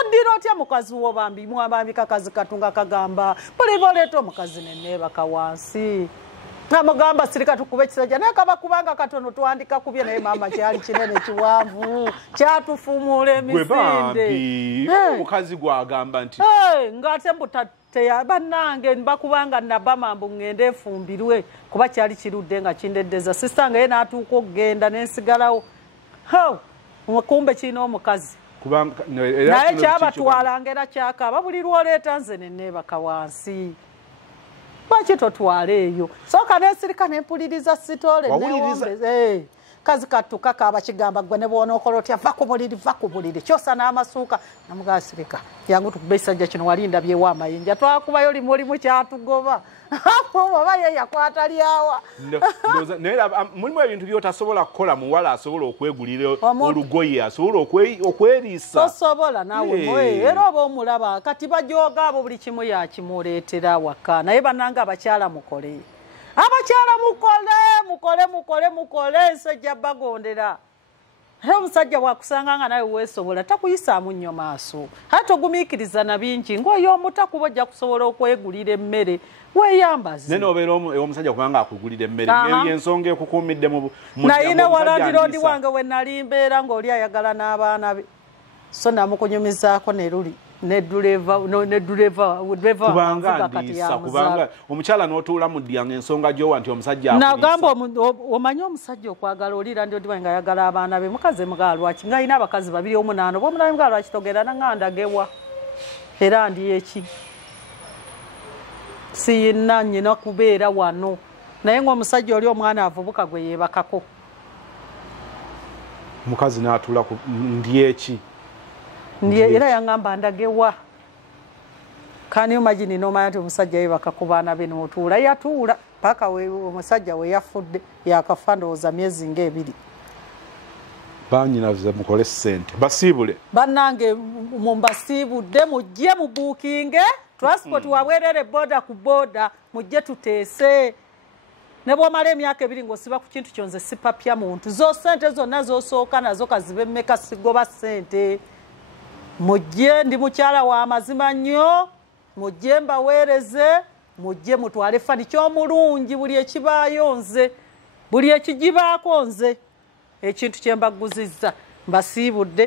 odira otya mukazi wo bambi mwabambika kazi katunga kagamba bulivoleeta omukazi nenebaka wansi namugamba sirika tukube ekisajja naye kaba kubanga katono twandika kubye naye maama kyali kinene kiwanvu kyatufumuula emisinde omukazi gwagamba nti ng'ate mbuteya bannange bakubanga nabamambu ngende efumbirwe kuba kyali kirudde nga kindeddeza sisita nga ye n'atuuka okugenda n'ensigalawo kumbe kirina omukazi naye kyabatwalanga era kyakaba buli lwoleeta nze nenebaka wansi lwaki totwala eyo sooka nensirika nempuliriza sitole newombeze kazi kattuka kaaba kigamba gwe ne bwonookola otya va ku buliri kyosa n'amasuuka namugasirika yangu tukube ekisajja kino walindabyewo amayinja twakubayo limulimu kyatugoba oba ye yakwata lyawa naye mulimu ebintu byotasobola kukola muwala asobola okwegulira olugoye asobola okweriisa tosobola naawe era oba omulaba kati bajoga abo buli kimu yakimuleetera waka naye bannange abakyala mukole mukole ensajja bagondera era omusajja bwakusanga nga nawe weesobola takuyisaamu nnyo maaso ate togumiikiriza na bingi ng'oyo omutakuba ojja kusobola okwegulira emmere weeyambaze naye n'obeera omusajja kubanga akugulira emmere yensonga ekukuumidde naye ne walandirondi wange we nali mbeera ng'oli ayagala n'abaana be so namukunyumizaako neruli kubanga omukyala n'otuula mu ddyango ensonga gyowa nti omusajja nagamba omanyi omusajja okwagala olira ndi odiwange ayagala abaana be mukazi mugalwaki nga alina abakazi 2 8 oba omulabi mugalwaki togera nangandagewa era ndi eki siyina nnyina kubeera wano naye ng'omusajja oli omwana avubuka gwe yeebakako omukazi n'atuula ndi eki era yangamba ndagewa kani imagine nomanya nti omusajja yebaka ku baana be n'otuula yatuula paka omusajja we yafudde yakafa ndowooza myezi ng'ebiri banyinaze mukole ssente basiibule bannange mumbasiibudde mujje mu buukinge transport wabwerere boda ku boda mujje tuteese ne bw'omala emyaka 2 ng'osiba ku kintu kyonze sipapya muntu zo ssente zonna z'osooka nazo kazibe mmeka sigoba ssente mujje ndi mukyala wa mazima nnyo mujje mbaweereze mujje mutwale fani ky'omulungi buli ekibaayo nze buli ekigibaako nze ekintu kye mbaguzizza mbasiibudde